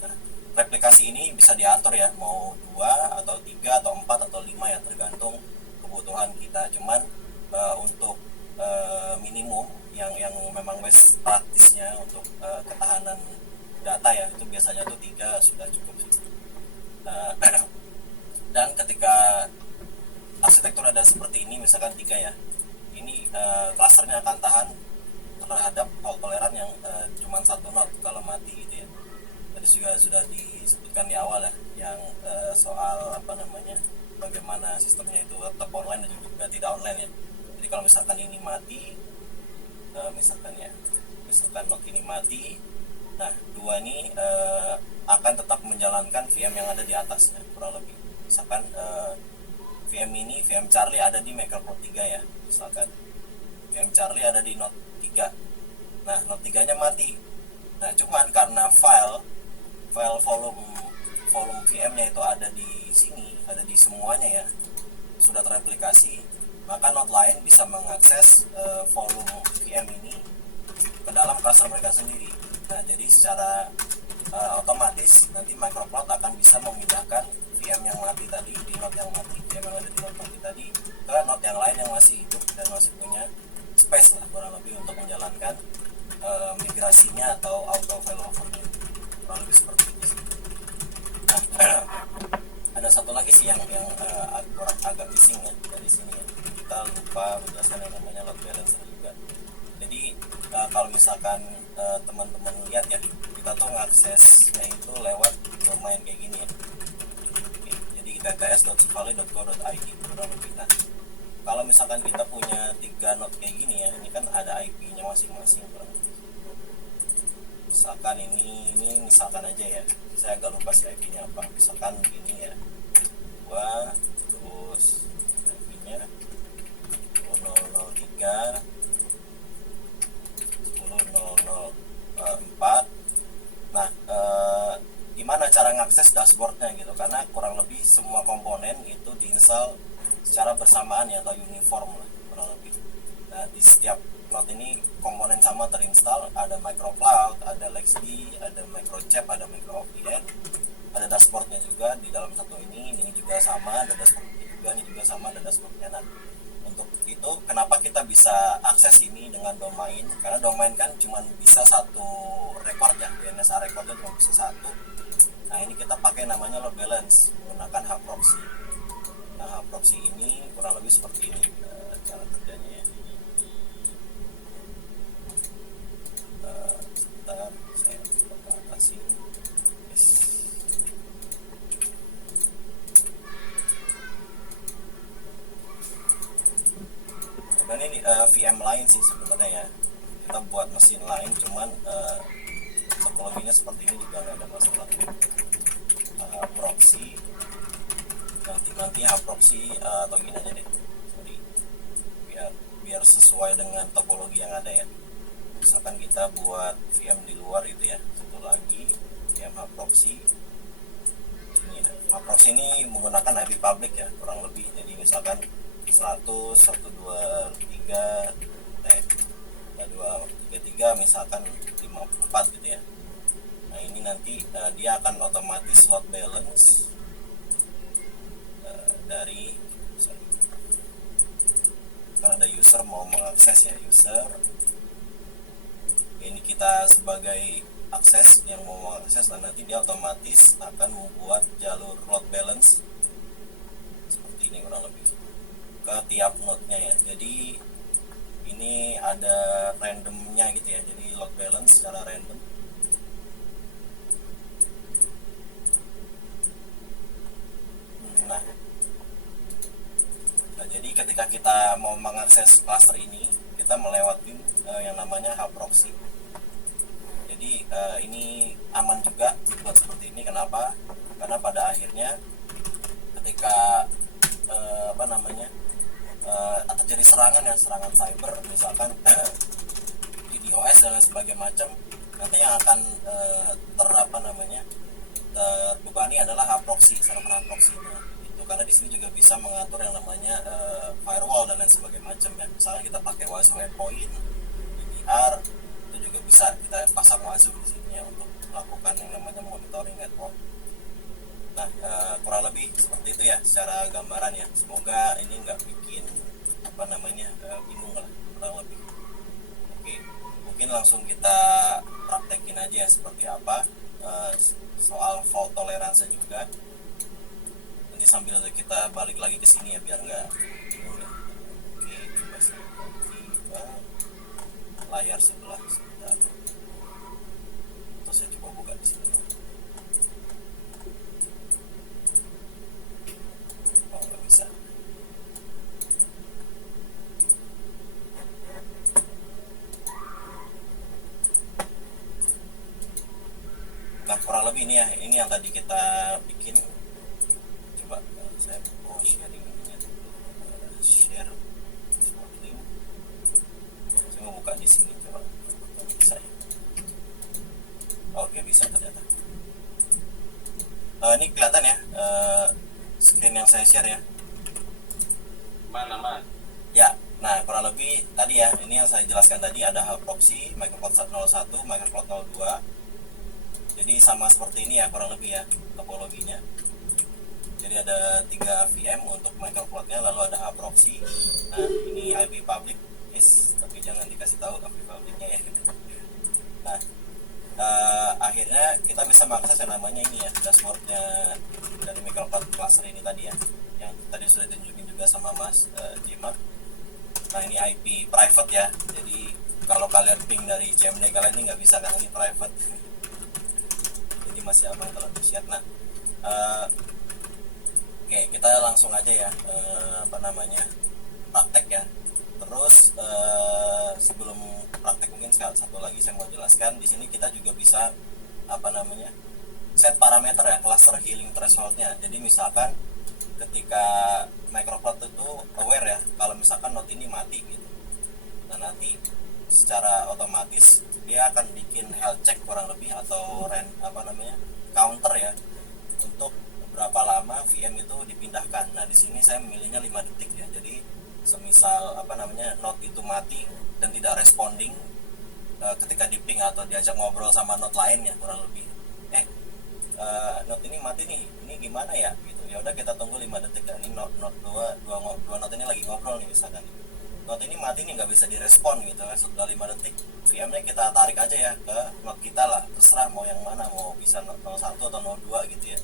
Nah, replikasi ini bisa diatur ya, mau 2 atau 3 atau 4 atau 5 ya, tergantung kebutuhan kita. Cuman untuk minimum yang memang best practice-nya untuk ketahanan data ya, itu biasanya tuh 3 sudah cukup sih. Dan ketika arsitektur ada seperti ini, misalkan 3 ya, ini clusternya akan tahan terhadap fault tolerant yang cuma 1 node kalau mati gitu ya. Tadi juga sudah disebutkan di awal ya, yang soal bagaimana sistemnya itu tetap online dan juga tidak online ya. Jadi kalau misalkan ini mati, misalkan node ini mati, nah 2 ini akan tetap menjalankan VM yang ada di atasnya kurang lebih. Misalkan VM ini, VM Charlie ada di microcloud 3 ya, misalkan VM Charlie ada di node 3. Nah, node 3-nya mati. Nah, cuman karena file volume VM-nya itu ada di sini, ada di semuanya ya, sudah terreplikasi, maka node lain bisa mengakses volume VM ini ke dalam cluster mereka sendiri. Nah, jadi secara otomatis nanti microcloud akan bisa memindahkan VM yang mati tadi, di node yang mati, VM yang ada di node mati tadi, ke node yang lain yang masih hidup dan masih punya space lah kurang lebih untuk menjalankan migrasinya atau auto failover-nya, kurang lebih seperti itu sih. Nah, ada satu lagi sih yang agak missing ya dari sini ya. Kita lupa menjelaskan yang namanya load balancer juga. Jadi kalau misalkan teman-teman lihat ya, kita tuh ngaksesnya itu lewat domain kayak gini ya. Oke, jadi tts.civali.co.id kurang lebih. Nah, kalau misalkan kita punya 3 node kayak gini ya, ini kan ada IP-nya masing-masing kurang lebih. Misalkan ini misalkan aja ya, saya agak lupa sih IP-nya apa. Misalkan ini ya, gua terus IP-nya 1003 10.004. Nah, gimana cara ngakses dashboardnya gitu, karena kurang lebih semua komponen itu diinstal secara bersamaan ya, atau uniform lah kurang lebih. Nah, di setiap node ini komponen sama terinstal, ada microcloud, ada LexD, ada microchip, ada microVN, ada dashboardnya juga di dalam satu ini juga sama, ada dashboardnya juga, ini juga sama, ada dashboardnya. Nah, untuk itu kenapa kita bisa akses ini dengan domain, karena domain kan cuma bisa satu record ya, DNS recordnya cuma bisa satu. Nah, ini kita pakai namanya load balance menggunakan hub proxy. Nah, hub proxy ini kurang lebih seperti ini cara kerjanya ya. Sebentar, saya coba atasi. Yes. Sebenarnya ini VM lain sih sebenarnya ya. Kita buat mesin lain, cuman topologinya seperti ini juga nggak ada masalah. Proxy nanti proxy atau gini aja deh. Jadi biar sesuai dengan topologi yang ada ya. Misalkan kita buat VM di luar itu ya, satu lagi VM proxy. Ini proxy ini menggunakan IP public ya kurang lebih. Jadi misalkan 100, 123, 233 misalkan 54 gitu ya. Nah, ini nanti dia akan otomatis load balance dari kan ada user mau mengakses ya, user ini kita sebagai akses yang mau mengakses, dan nanti dia otomatis akan membuat jalur load balance seperti ini kurang lebih ke tiap node-nya ya. Jadi ini ada randomnya gitu ya, jadi load balance secara random. Nah, jadi ketika kita mau mengakses cluster ini, kita melewati yang namanya hub proxy. Jadi ini aman juga dibuat seperti ini. Kenapa? Karena pada akhirnya ketika terjadi serangan cyber, misalkan di DOS dan lain sebagainya macam, nanti yang akan terbebani adalah hub proxy, server hub proxy-nya. Itu karena di sini juga bisa mengatur yang namanya firewall dan lain sebagainya macam ya. Misalnya kita pakai Wazoo endpoint, DDR, itu juga bisa kita pasang Wazoo di sini ya untuk melakukan yang namanya monitoring network. Nah, kurang lebih seperti itu ya secara gambaran ya. Semoga ini nggak bikin bingung lah kurang lebih. Oke, mungkin langsung kita praktekin aja seperti apa soal fault tolerance juga. Nanti sambil kita balik lagi ke sini ya biar nggak bingung ya. Oke, coba saya buka layar sebelah sebentar. Terus saya coba buka di sini. Oh, nggak bisa. Nah, kurang lebih ini yang tadi kita bikin. Coba saya mau sharing ininya dulu. Share link. Saya mau buka di sini, coba bisa ya. Oke, bisa ternyata. Ini kelihatan ya screen yang saya share ya. Mana? Ya, nah kurang lebih tadi ya, ini yang saya jelaskan tadi, ada hub proxy, microcloud 01, microcloud 02. Jadi sama seperti ini ya kurang lebih ya topologinya. Jadi ada 3 VM untuk microfloatnya, lalu ada hub proxy. Nah, ini IP public, tapi jangan dikasih tahu IP publicnya ya. Nah, akhirnya kita bisa mengakses yang namanya ini ya, dashboardnya dari microfloat cluster ini tadi ya, yang tadi sudah ditunjukin juga sama Mas Jema. Nah, ini IP private ya, jadi kalau kalian ping dari CMD kalian ini nggak bisa, kan ini private. Jadi masih aman kalau di-share. Nah, oke, kita langsung aja ya, praktek ya. Terus sebelum praktek mungkin satu lagi saya mau jelaskan, di sini kita juga bisa set parameter ya, cluster healing thresholdnya. Jadi misalkan ketika microfloat itu aware ya kalau misalkan node ini mati gitu, nah nanti secara otomatis dia akan bikin health check kurang lebih atau counter ya untuk berapa lama VM itu dipindahkan. Nah di sini saya memilihnya 5 detik ya. Jadi semisal node itu mati dan tidak responding ketika di ping atau diajak ngobrol sama node lain ya, kurang lebih node ini mati nih, ini gimana ya gitu. Ya udah kita tunggu 5 detik ya. Ini node dua node ini lagi ngobrol nih misalkan. Node ini mati nih, nggak bisa direspon gitu kan. Sudah 5 detik, VM-nya kita tarik aja ya ke node kita lah, terserah mau yang mana, mau bisa node 01 atau 02 gitu ya.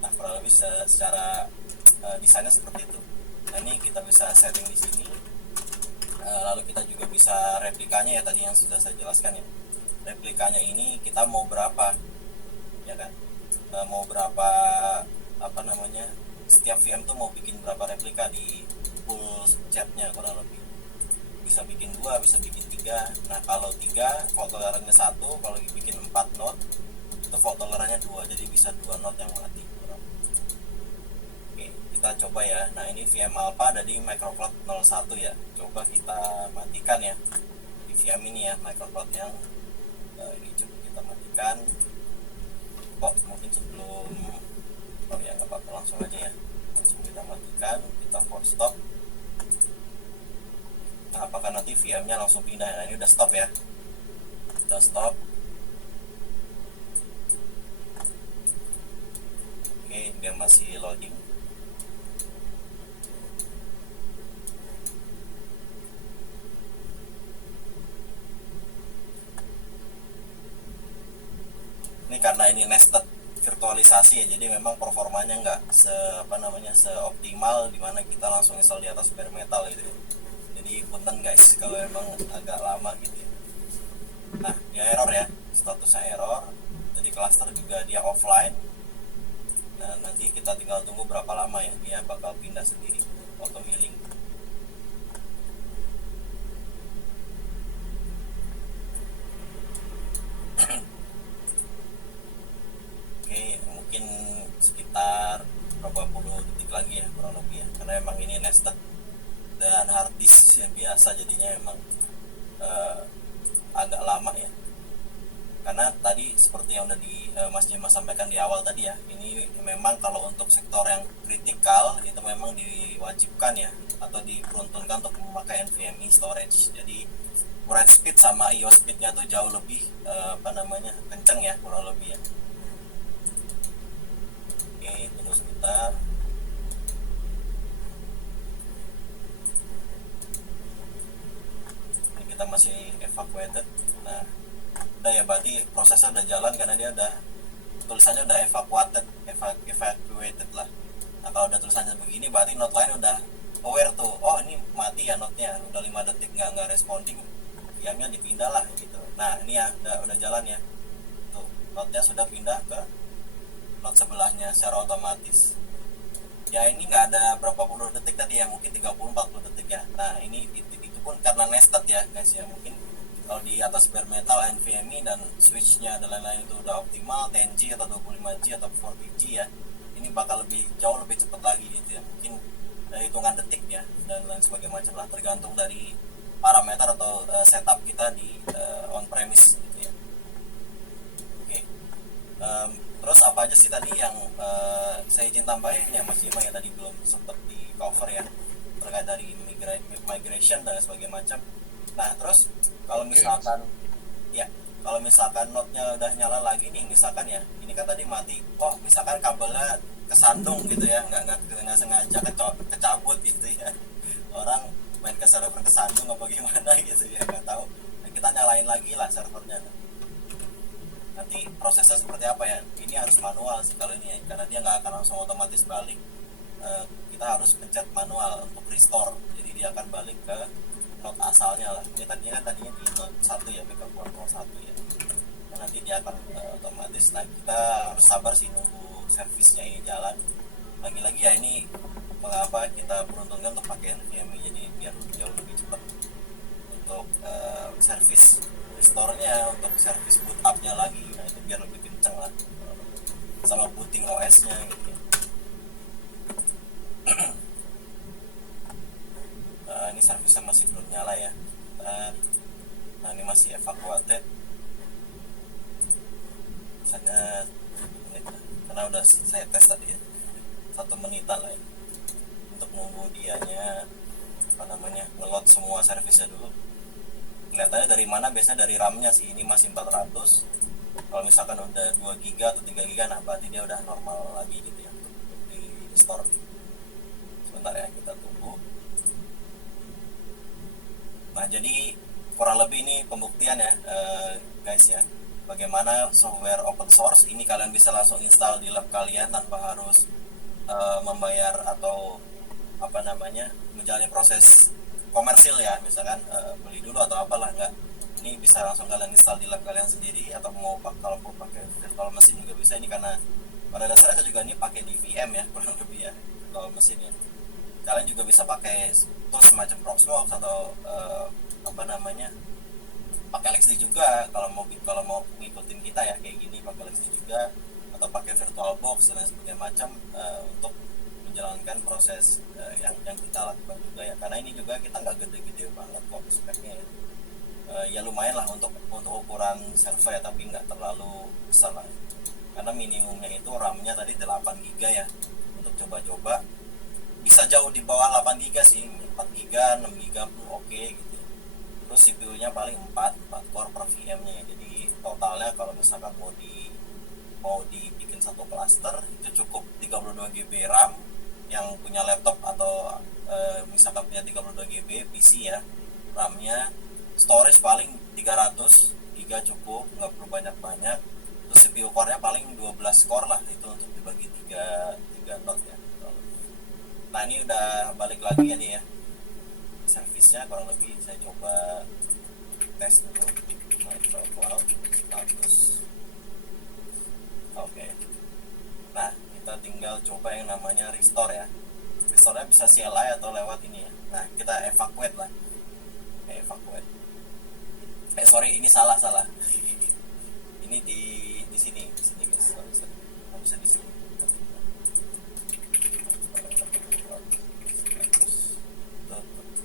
Nah kurang lebih secara desainnya seperti itu. Nah ini kita bisa setting di sini. Lalu kita juga bisa replikanya ya, tadi yang sudah saya jelaskan ya. Replikanya ini kita mau berapa ya kan, mau berapa setiap VM tuh mau bikin berapa replika di pool chatnya, kurang lebih bisa bikin 2, bisa bikin 3. Nah kalau 3 fault tolerance 1, kalau bikin 4 node itu fault tolerance 2, jadi bisa 2 node yang mati. Oke, kita coba ya. Nah ini VM alpha dari microfloat 01 ya, coba kita matikan ya di VM ini ya, microfloat yang ini coba kita matikan. Mungkin sebelum ya nggak apa-apa, langsung aja ya, langsung kita matikan, kita force stop. Nah apakah nanti VM-nya langsung pindah? Nah ini udah stop ya, udah stop. Oke, dia masih loading. Ini karena ini nested virtualisasi ya, jadi memang performanya nggak seoptimal dimana kita langsung install di atas bare metal gitu ya. Jadi punten guys kalau memang agak lama gitu ya. Nah dia error ya, statusnya error. Jadi cluster juga dia offline. Nah nanti kita tinggal tunggu berapa lama ya, dia bakal pindah sendiri, auto healing. Oke, mungkin sekitar berapa puluh detik lagi ya kurang lebih ya, karena emang ini nested dan hard disk yang biasa, jadinya emang agak lama ya. Karena tadi seperti yang udah Mas Jema sampaikan di awal tadi ya, ini memang kalau untuk sektor yang kritikal itu memang diwajibkan ya atau diperuntukkan untuk memakai NVMe storage. Jadi write speed sama IO speednya tuh jauh lebih kenceng ya kurang lebih ya. Oke, tunggu sebentar. Ini kita masih evacuated. Nah, udah ya, berarti prosesnya udah jalan karena dia udah tulisannya udah evacuated lah. Nah, kalau udah tulisannya begini berarti node lain udah aware tuh. Oh, ini mati ya node-nya. Udah 5 detik nggak responding. VM-nya dipindah lah gitu. Nah, ini ya udah jalan ya. Tuh, node-nya sudah pindah ke node sebelahnya secara otomatis. Ya ini nggak ada berapa puluh detik tadi ya, mungkin 30-40 detik ya. Nah ini itu pun karena nested ya guys ya. Mungkin kalau di atas bare metal, NVMe dan switchnya dan lain-lain itu udah optimal 10G atau 25G atau 4G ya, ini bakal jauh lebih cepat lagi gitu ya. Mungkin dari hitungan detik ya dan lain sebagainya macam lah, tergantung dari parameter atau setup kita di on premise gitu ya. Oke. Terus apa aja sih tadi yang saya izin tambahin ya Mas Jema ya, tadi belum sempat di cover ya terkait dari migration dan sebagainya macam. Nah terus kalau misalkan node-nya udah nyala lagi nih misalkan ya, ini kan tadi mati, misalkan kabelnya kesandung gitu ya, nggak sengaja kecabut gitu ya, orang main ke server kesandung apa gimana gitu ya, nggak tahu. Nah, kita nyalain lagi lah servernya. Nanti prosesnya seperti apa ya, ini harus manual sih kalau ini ya, karena dia nggak akan langsung otomatis balik. Kita harus pencet manual untuk restore, jadi dia akan balik ke node asalnya lah. Ini tadinya di node 1 ya, backup 1 ya. Nah, nanti dia akan otomatis. Nah, kita harus sabar sih nunggu servisnya ini jalan. Lagi-lagi ya, ini mengapa kita peruntunkan untuk pakai NVMe, jadi biar jauh lebih cepat untuk servis restore-nya, untuk servis boot up-nya lagi. Nah, itu biar lebih kenceng lah, sama booting OS-nya gitu. Ini servisnya masih belum nyala ya. Nah, ini masih evacuated. Misalnya menit lah, karena udah saya tes tadi ya, 1 menitan lah ya, untuk nunggu dianya ngeload semua servisnya dulu. Kelihatannya dari mana, biasanya dari RAM-nya sih. Ini masih 400. Kalau misalkan udah 2 GB atau 3 GB, nah berarti dia udah normal lagi gitu ya, untuk di restore. Sebentar ya, kita tunggu. Nah, jadi kurang lebih ini pembuktian ya guys ya, bagaimana software open source ini kalian bisa langsung install di lab kalian tanpa harus membayar atau menjalani proses komersil ya, misalkan beli dulu atau apalah, enggak. Ini bisa langsung kalian install di lab kalian sendiri, atau kalau mau pakai virtual machine juga bisa. Ini karena pada dasarnya saya juga ini pakai di VM ya, kurang lebih ya, virtual machine ya. Kalian juga bisa pakai tools semacam Proxmox atau pakai LXD juga kalau mau ngikutin kita ya, kayak gini pakai LXD juga, atau pakai VirtualBox dan sebagainya macam untuk menjalankan proses yang kita lakukan juga ya. Karena ini juga kita nggak gede-gede banget kok speknya ya. Ya lumayan lah untuk ukuran server ya, tapi nggak terlalu besar lah. Karena minimumnya itu RAM-nya tadi 8 GB ya. Untuk coba-coba bisa jauh di bawah 8 GB sih, 4 GB, 6 GB pun oke gitu. Terus CPU-nya paling 4 core per VM-nya. Jadi totalnya kalau misalkan mau dibikin satu cluster itu cukup 32 GB RAM. Yang punya laptop atau misalkan punya 32 GB PC ya, RAM-nya. Storage paling 300 GB cukup, nggak perlu banyak-banyak. Terus CPU core-nya paling 12 core lah, itu untuk dibagi 3 node ya. Nah, ini udah balik lagi ya nih ya, servisnya kurang lebih. Saya coba tes dulu Microcloud status. Oke. Nah, kita tinggal coba yang namanya restore ya. Restore-nya bisa CLI atau lewat ini ya. Nah, kita evacuate lah. Evacuate. Sorry, ini salah. Ini di sini guys. Nggak bisa di sini.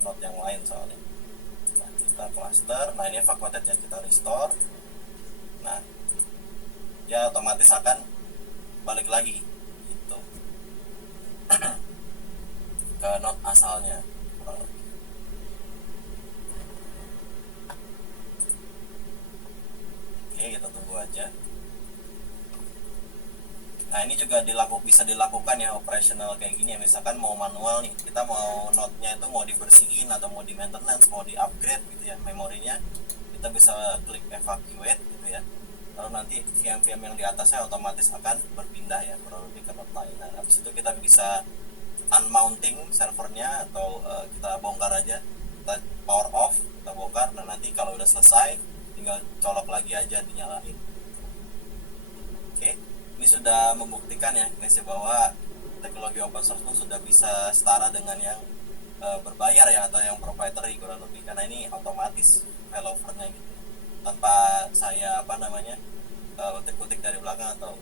Node yang lain soalnya. Nah, kita cluster. Nah, ini evacuated yang kita restore. Nah, ya otomatis akan balik lagi gitu ke node asalnya. Oke, kita tunggu aja. Nah, ini juga bisa dilakukan ya, operational kayak gini ya. Misalkan mau manual nih, kita mau node-nya itu mau dibersihin atau mau di maintenance, mau di upgrade gitu ya memorinya, kita bisa klik evacuate gitu ya. Lalu nanti VM-VM yang di atasnya otomatis akan berpindah ya, kurang lebih ke node lain. Nah, habis itu kita bisa unmounting servernya, atau kita bongkar aja, kita power off, kita bongkar. Nah, nanti kalau udah selesai tinggal colok lagi aja, dinyalain. Oke. Ini sudah membuktikan ya guys, bahwa teknologi open source pun sudah bisa setara dengan yang berbayar ya, atau yang proprietary kurang lebih, karena ini otomatis failovernya gitu, tanpa saya ketik-ketik dari belakang atau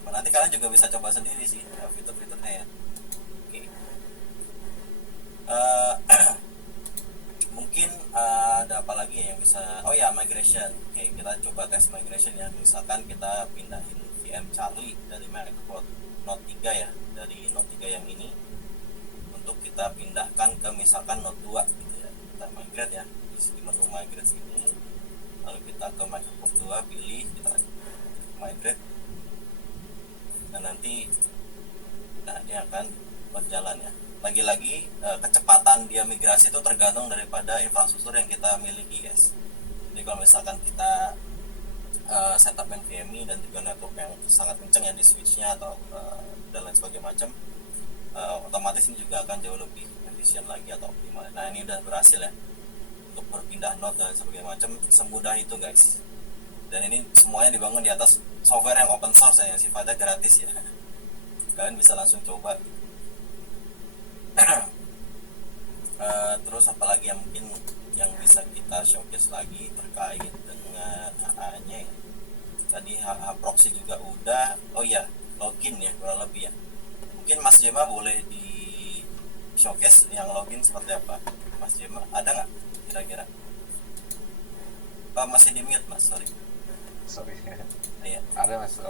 gimana. Nanti kalian juga bisa coba sendiri sih fitur-fiturnya ya. Oke. Mungkin ada apa lagi ya yang bisa, migration. Oke, kita coba tes migration ya. Misalkan kita pindahin VM Charlie dari Microsoft Node 3 ya, dari Node 3 yang ini, untuk kita pindahkan ke misalkan Node 2 gitu ya. Kita migrate ya, di menu migrate sini, lalu kita ke Microsoft 2, pilih, kita migrate. Dan nanti Nah, ini akan berjalan ya. Lagi-lagi kecepatan dia migrasi itu tergantung daripada infrastruktur yang kita miliki, guys. Jadi kalau misalkan kita setup NVMe dan juga network yang sangat kencang ya di switch-nya atau dan lain sebagainya macam, otomatis ini juga akan jauh lebih efisien lagi atau optimal. Nah, ini udah berhasil ya untuk berpindah node dan sebagainya macam semudah itu, guys. Dan ini semuanya dibangun di atas software yang open source ya, yang sifatnya gratis ya. Kalian bisa langsung coba. Terus apalagi yang mungkin yang bisa kita showcase lagi terkait dengan HA-nya ya. Tadi HA proxy juga udah. Oh ya, login ya kurang lebih ya. Mungkin Mas Jema boleh di showcase yang login seperti apa. Mas Jema ada nggak kira-kira? Masih di mute Mas, sorry. Iya. Ada Mas,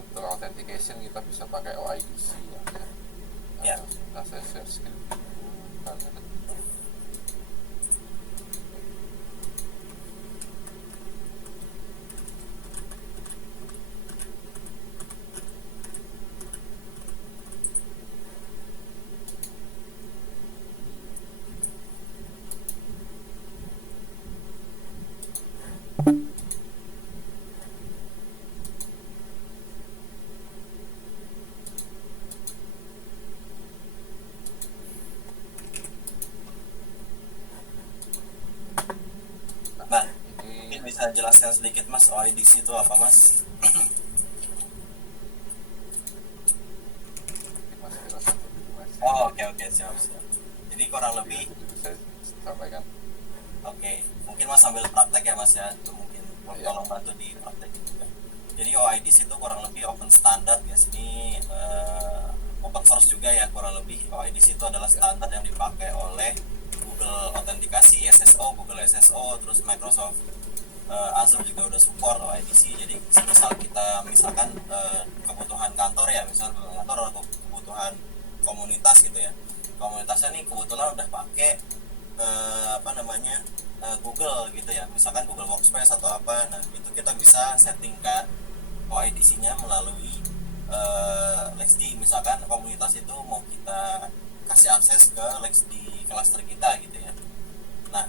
untuk authentication kita bisa pakai OIDC ya. Saya share screen. Nah, mungkin bisa jelaskan sedikit Mas, OIDC itu apa Mas? Oh, oke, siap. Jadi kurang lebih saya sampaikan. Oke, mungkin Mas sambil praktek ya Mas ya, itu mungkin tolong bantu di praktek juga. Jadi OIDC itu kurang lebih open standard ya, sini open source juga ya kurang lebih. OIDC itu adalah standar yang dipakai oleh Google Autentikasi, SSO, Google SSO, terus Microsoft Azure juga udah support OIDC. Jadi misalkan kebutuhan kantor ya, misalkan kantor atau kebutuhan komunitas gitu ya. Komunitasnya nih kebetulan udah pakai Google gitu ya, misalkan Google Workspace atau apa. Nah, itu kita bisa settingkan OIDC-nya melalui LexD. Misalkan komunitas itu mau kita kasih akses ke LexD cluster kita gitu ya. Nah,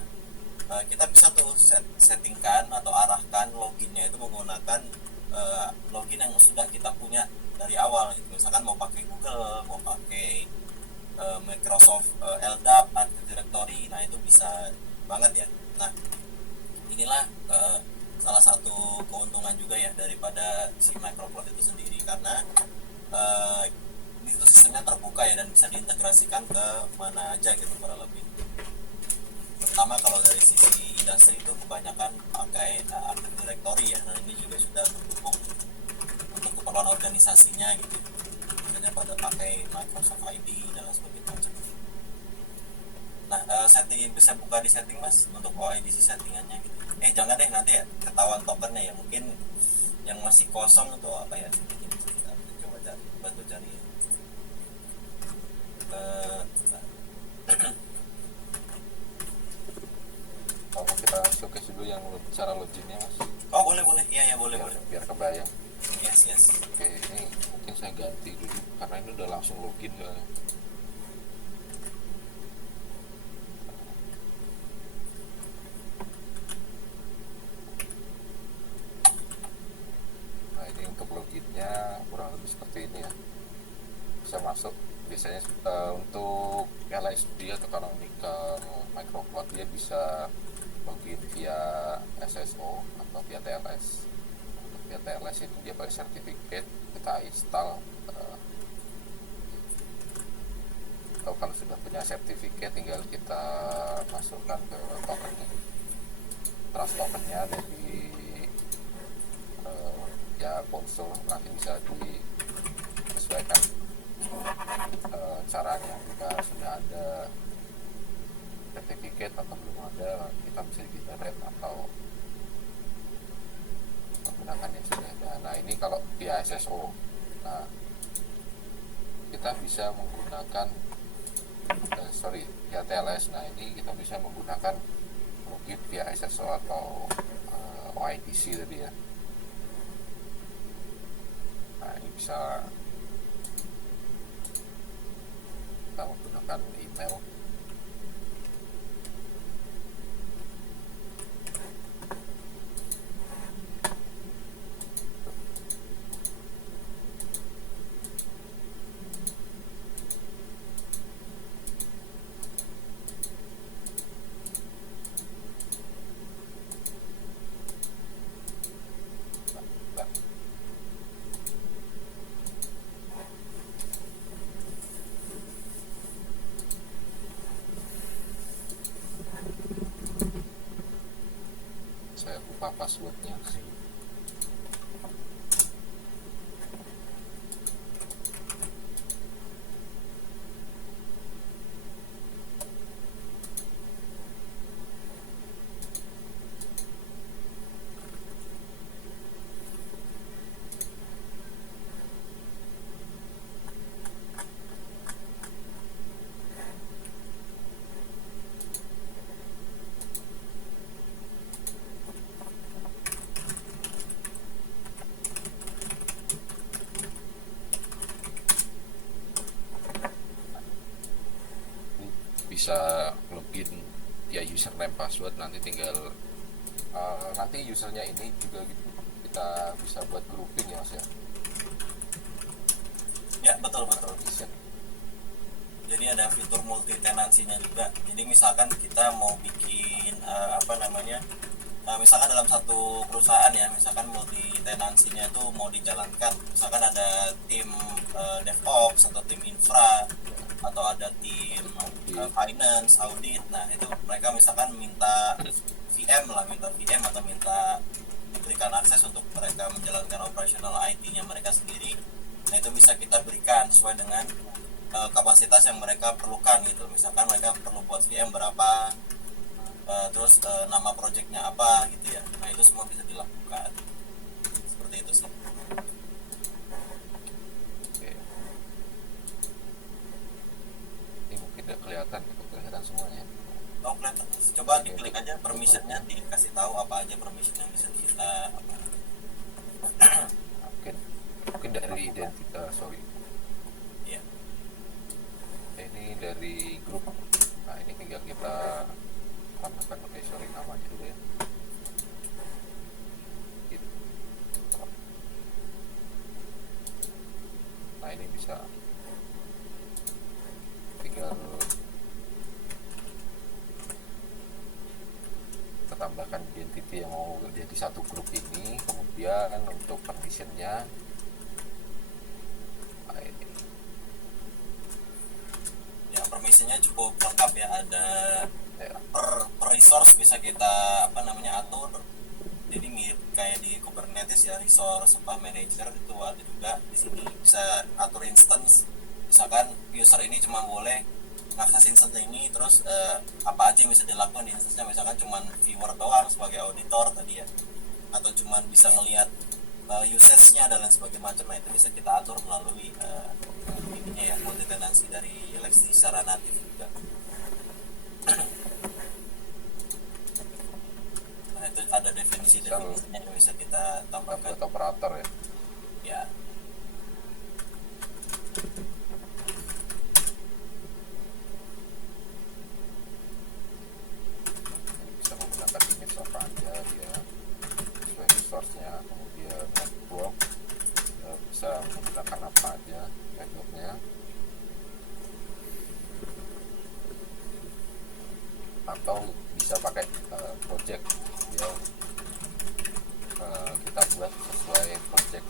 kita bisa tuh settingkan atau arahkan loginnya itu menggunakan login yang sudah kita punya dari awal gitu. Misalkan mau pakai Google, mau pakai Microsoft LDAP, Active Directory, nah itu bisa banget ya. Nah, inilah salah satu keuntungan juga ya daripada si Microcloud itu sendiri, karena ini tuh sistemnya terbuka ya dan bisa diintegrasikan ke mana aja gitu kurang lebih. Pertama kalau dari sisi industri itu kebanyakan pakai Active Directory ya, nah ini juga sudah mendukung untuk keperluan organisasinya gitu. Biasanya pada pakai Microsoft ID dan sebagainya macam. Nah, setting bisa buka di setting Mas untuk OIDC settingannya gitu. Jangan deh nanti ya ketahuan tokennya ya, mungkin yang masih kosong itu apa ya? Kita coba bantu cari. Kalau kita showcase dulu yang cara loginnya Mas. Oh boleh, iya boleh. Biar kebayang. Yes. Oke, ini mungkin saya ganti dulu karena ini udah langsung login soalnya. Nah, ini untuk loginnya kurang lebih seperti ini ya. Bisa masuk biasanya untuk LSD atau Canonical Microcloud dia bisa login via SSO atau via TLS. Untuk via TLS itu dia pakai sertifikat, kita install atau kalau sudah punya sertifikat tinggal kita masukkan ke tokennya, trust tokennya dari ya konsol, nanti bisa disesuaikan caranya. Jika sudah ada sertifikat atau belum ada, kita bisa generate atau menggunakan yang sudah ada. Nah, ini kalau via SSO, nah kita bisa menggunakan via TLS. Nah, ini kita bisa menggunakan login via SSO atau OIDC tadi ya. Nah, ini bisa kita menggunakan email. Nah, saya lupa passwordnya. Ini bisa login ya username password, nanti tinggal nanti usernya ini juga kita bisa buat grouping ya Mas ya. Ya, betul. Bisa. Jadi ada fitur multi tenansinya juga. Jadi misalkan kita mau bikin misalkan dalam satu perusahaan ya, misalkan multi tenansinya itu mau dijalankan. Misalkan ada tim DevOps atau tim infra atau ada tim finance, audit. Nah, itu mereka misalkan minta VM atau minta diberikan akses untuk mereka menjalankan operasional IT-nya mereka sendiri. Nah, itu bisa kita berikan sesuai dengan kapasitas yang mereka perlukan gitu. Misalkan mereka perlu buat VM berapa, terus nama projectnya apa gitu ya. Nah, itu semua bisa dilakukan seperti itu sih. Oke. Ini mungkin udah kelihatan semuanya. Oh, kelihatan. Coba diklik aja permissionnya, dikasih tahu apa aja permission yang bisa kita Mungkin dari identitas, ya. Ini dari grup. Nah, ini tinggal kita tambahkan namanya dulu ya. Gitu. Nah, ini bisa tinggal kita tambahkan identity yang mau jadi satu grup ini, kemudian untuk permissionnya Permissionnya cukup lengkap ya, ada per resource bisa kita atur. Jadi mirip kayak di Kubernetes ya, resource manager itu ada juga di sini, bisa atur instance. Misalkan user ini cuma boleh ngakses instance ini, terus apa aja yang bisa dilakukan di instance-nya. Misalkan cuma viewer doang sebagai auditor tadi ya, atau cuma bisa melihat usage-nya dan lain sebagainya macam. Nah, itu bisa kita atur melalui ininya ya, multi tenancy dari Elixir secara natif juga. Nah, itu ada definisinya yang bisa kita tambahkan. buat operator ya. Ya. Bisa menggunakan image apa aja dia sesuai resource-nya, kemudian network bisa menggunakan apa aja network-nya, atau bisa pakai project ya, kita buat sesuai project.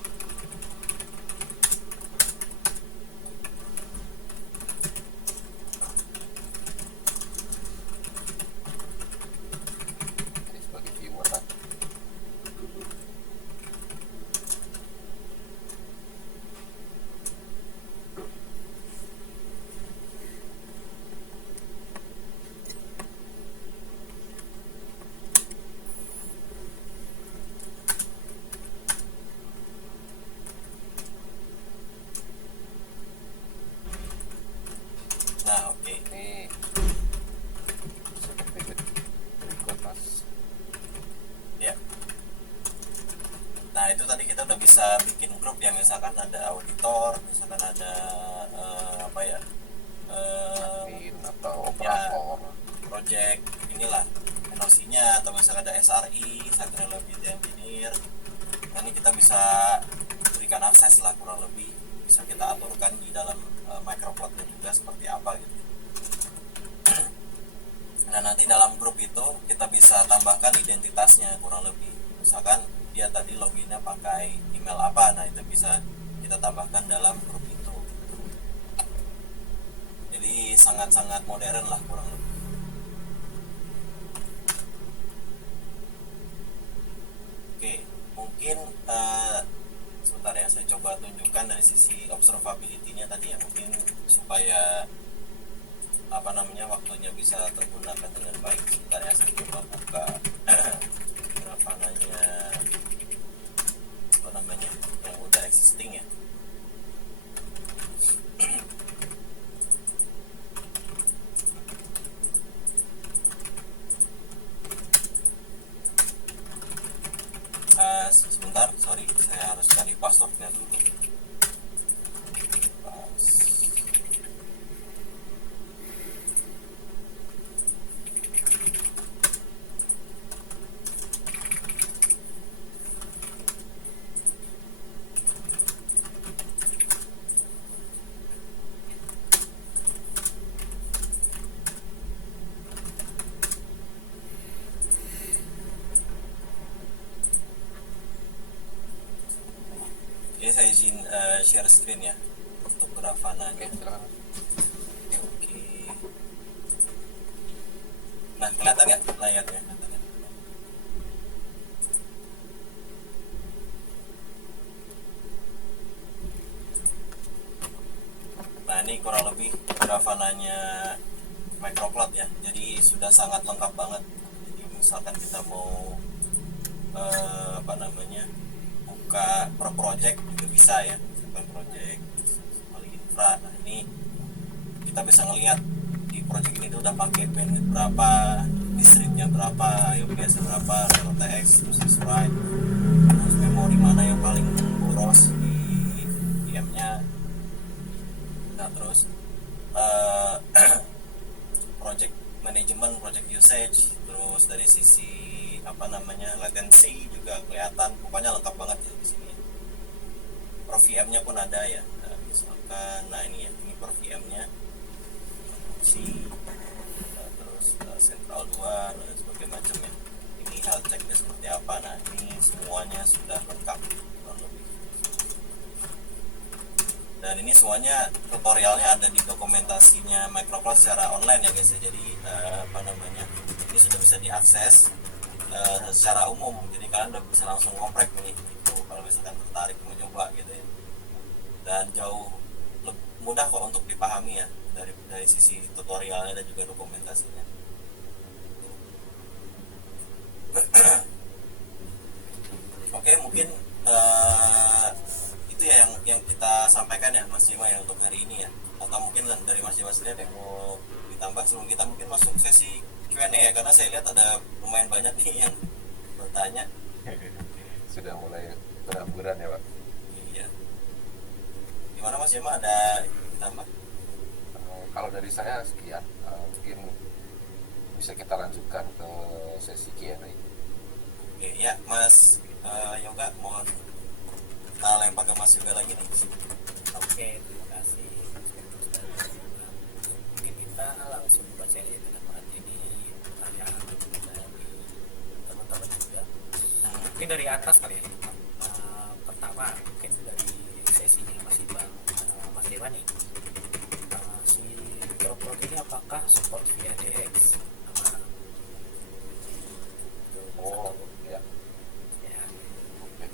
Ini sebagai viewer lah. Nah, oke. Ini seperti berikut Mas. Ya. Nah, itu tadi kita udah bisa bikin grup ya, misalkan ada auditor, misalkan ada project inilah NOC-nya, atau misalnya ada SRI, Site Reliability Engineer. Nah, ini kita bisa berikan akses lah, kurang lebih bisa kita aturkan di dalam microplotnya juga seperti apa gitu. Nah, nanti dalam grup itu kita bisa tambahkan identitasnya kurang lebih. Misalkan dia tadi loginnya pakai email apa, nah itu bisa kita tambahkan dalam grup itu. Jadi sangat-sangat modern lah kurang lebih. Oke, mungkin sebentar ya, saya coba tunjukkan dari sisi observability-nya tadi ya, mungkin supaya waktunya bisa tergunakan dengan baik. Sebentar ya, saya coba buka grafananya yang udah existing ya. Sebentar, sorry, saya harus cari passwordnya dulu. Oke, saya izin share screen ya untuk Grafana. Oke, silakan. Oke. Nah, kelihatan nggak layarnya? Nah, ini kurang lebih Grafananya Microplot ya. Jadi sudah sangat lengkap banget. Jadi misalkan kita mau buka per project juga bisa ya, misalkan project paling infra. Nah, ini kita bisa ngelihat di project ini tuh udah pakai bandwidth berapa, distributnya berapa, IOPS berapa, RTX, terus write, terus memori mana yang paling boros di VM-nya. Nah, terus project management, project usage, terus dari sisi latency juga kelihatan, pokoknya lengkap banget ya di sini. Per VM-nya pun ada ya. Nah, misalkan, ini per VM-nya, terus Central 2 dan sebagainya macam ya. Ini health check-nya seperti apa. Nah, ini semuanya sudah lengkap kurang lebih. Dan ini semuanya tutorialnya ada di dokumentasinya Microplot secara online ya guys. Jadi ini sudah bisa diakses secara umum, jadi kalian udah bisa langsung ngoprek nih gitu, kalau misalkan tertarik mau nyoba gitu ya. Dan jauh mudah kok untuk dipahami ya dari sisi tutorialnya dan juga dokumentasinya. Oke, mungkin itu ya yang kita sampaikan ya Mas Jima ya untuk hari ini ya. Atau mungkin dari Mas Jima sendiri yang mau ditambah sebelum kita mungkin masuk sesi Q&A ya, karena saya lihat ada lumayan banyak nih yang bertanya. Sudah mulai berhamburan ya Pak. Iya. Gimana Mas Jema, ada ditambah? Kalau dari saya sekian, mungkin bisa kita lanjutkan ke sesi Q&A. Oke, ya Mas Yoga, mohon kita lempar ke Mas Yoga lagi nih. Oke, terima kasih. Mungkin kita langsung baca ya dengan ini pertanyaan dari teman-teman juga. Mungkin dari atas kali ya. Pertama, mungkin dari sesinya Mas Iwan nih. Si Microplot ini apakah support via DX? Oh ya. Ya. Oke.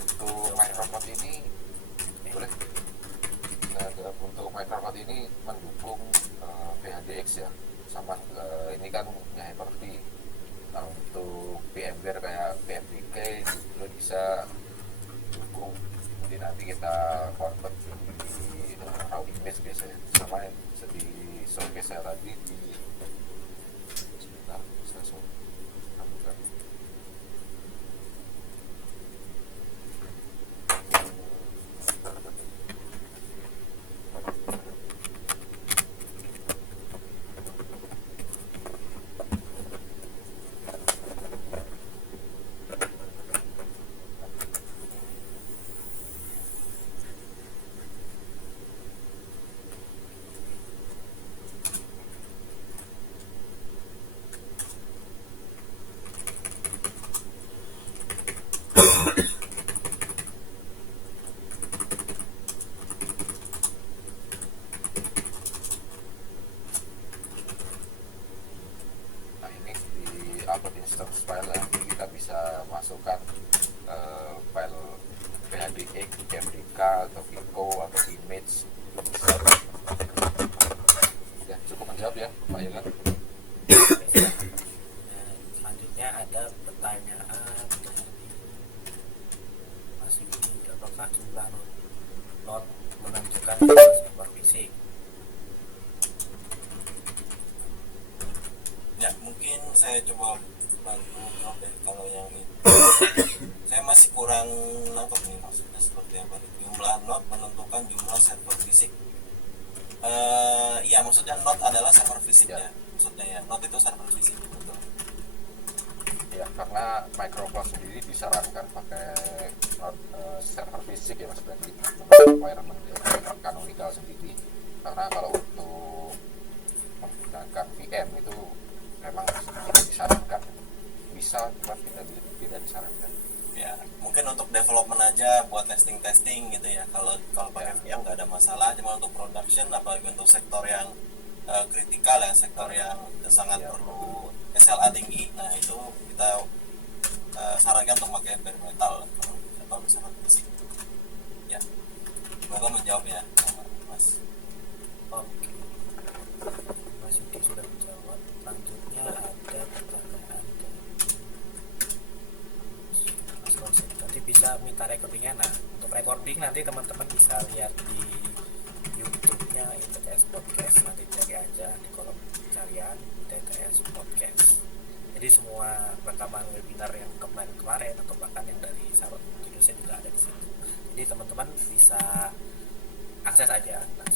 Untuk Microplot ini boleh. Untuk Microplot ini mendukung PHDX ya, sama ini kan punya Hyper-V. Nah, untuk VMware kayak VMDK itu bisa dukung. Jadi nanti kita convert di raw image biasanya, sama yang di showcase saya tadi di sebentar saya sambungkan. upload instance file ya. Jadi kita bisa masukkan file PHDX, MDK atau Pico atau image itu bisa. Ya cukup menjawab ya Pak Yoga. Selanjutnya ada pertanyaan dari Mas Yudi, apakah jumlah not menentukan server fisik? Ya, mungkin saya coba bantu jawab deh kalau yang itu. Saya masih kurang nangkep nih maksudnya seperti apa. Jumlah node menentukan jumlah server fisik. Iya, maksudnya node adalah server fisiknya. Maksudnya ya, node itu server fisik, betul. Ya, karena Microsoft sendiri disarankan pakai node server fisik ya Mas Brandi, environment canonical sendiri. Karena kalau untuk menggunakan VM itu memang tidak disarankan. Bisa, cuma tidak disarankan. Ya, mungkin untuk development aja buat testing gitu ya. Kalau pakai VM nggak ada masalah, cuma untuk production apalagi untuk sektor yang kritikal ya, sektor yang sangat perlu SLA tinggi. Nah, itu kita sarankan untuk pakai bare metal atau misalnya fisik. Ya. Semoga menjawab ya, Mas. Oke, Mas Yudi sudah menjawab. Selanjutnya ada pertanyaan dari Mas Rosin. Nanti bisa minta recordingnya. Nah, untuk recording nanti teman-teman bisa lihat di YouTube-nya ITTS Podcast. Nanti cari aja di kolom pencarian ITTS Podcast. Jadi semua rekaman webinar yang kemarin atau bahkan yang dari sahabat Indonesia juga ada di situ. Jadi teman-teman bisa akses aja. Nah,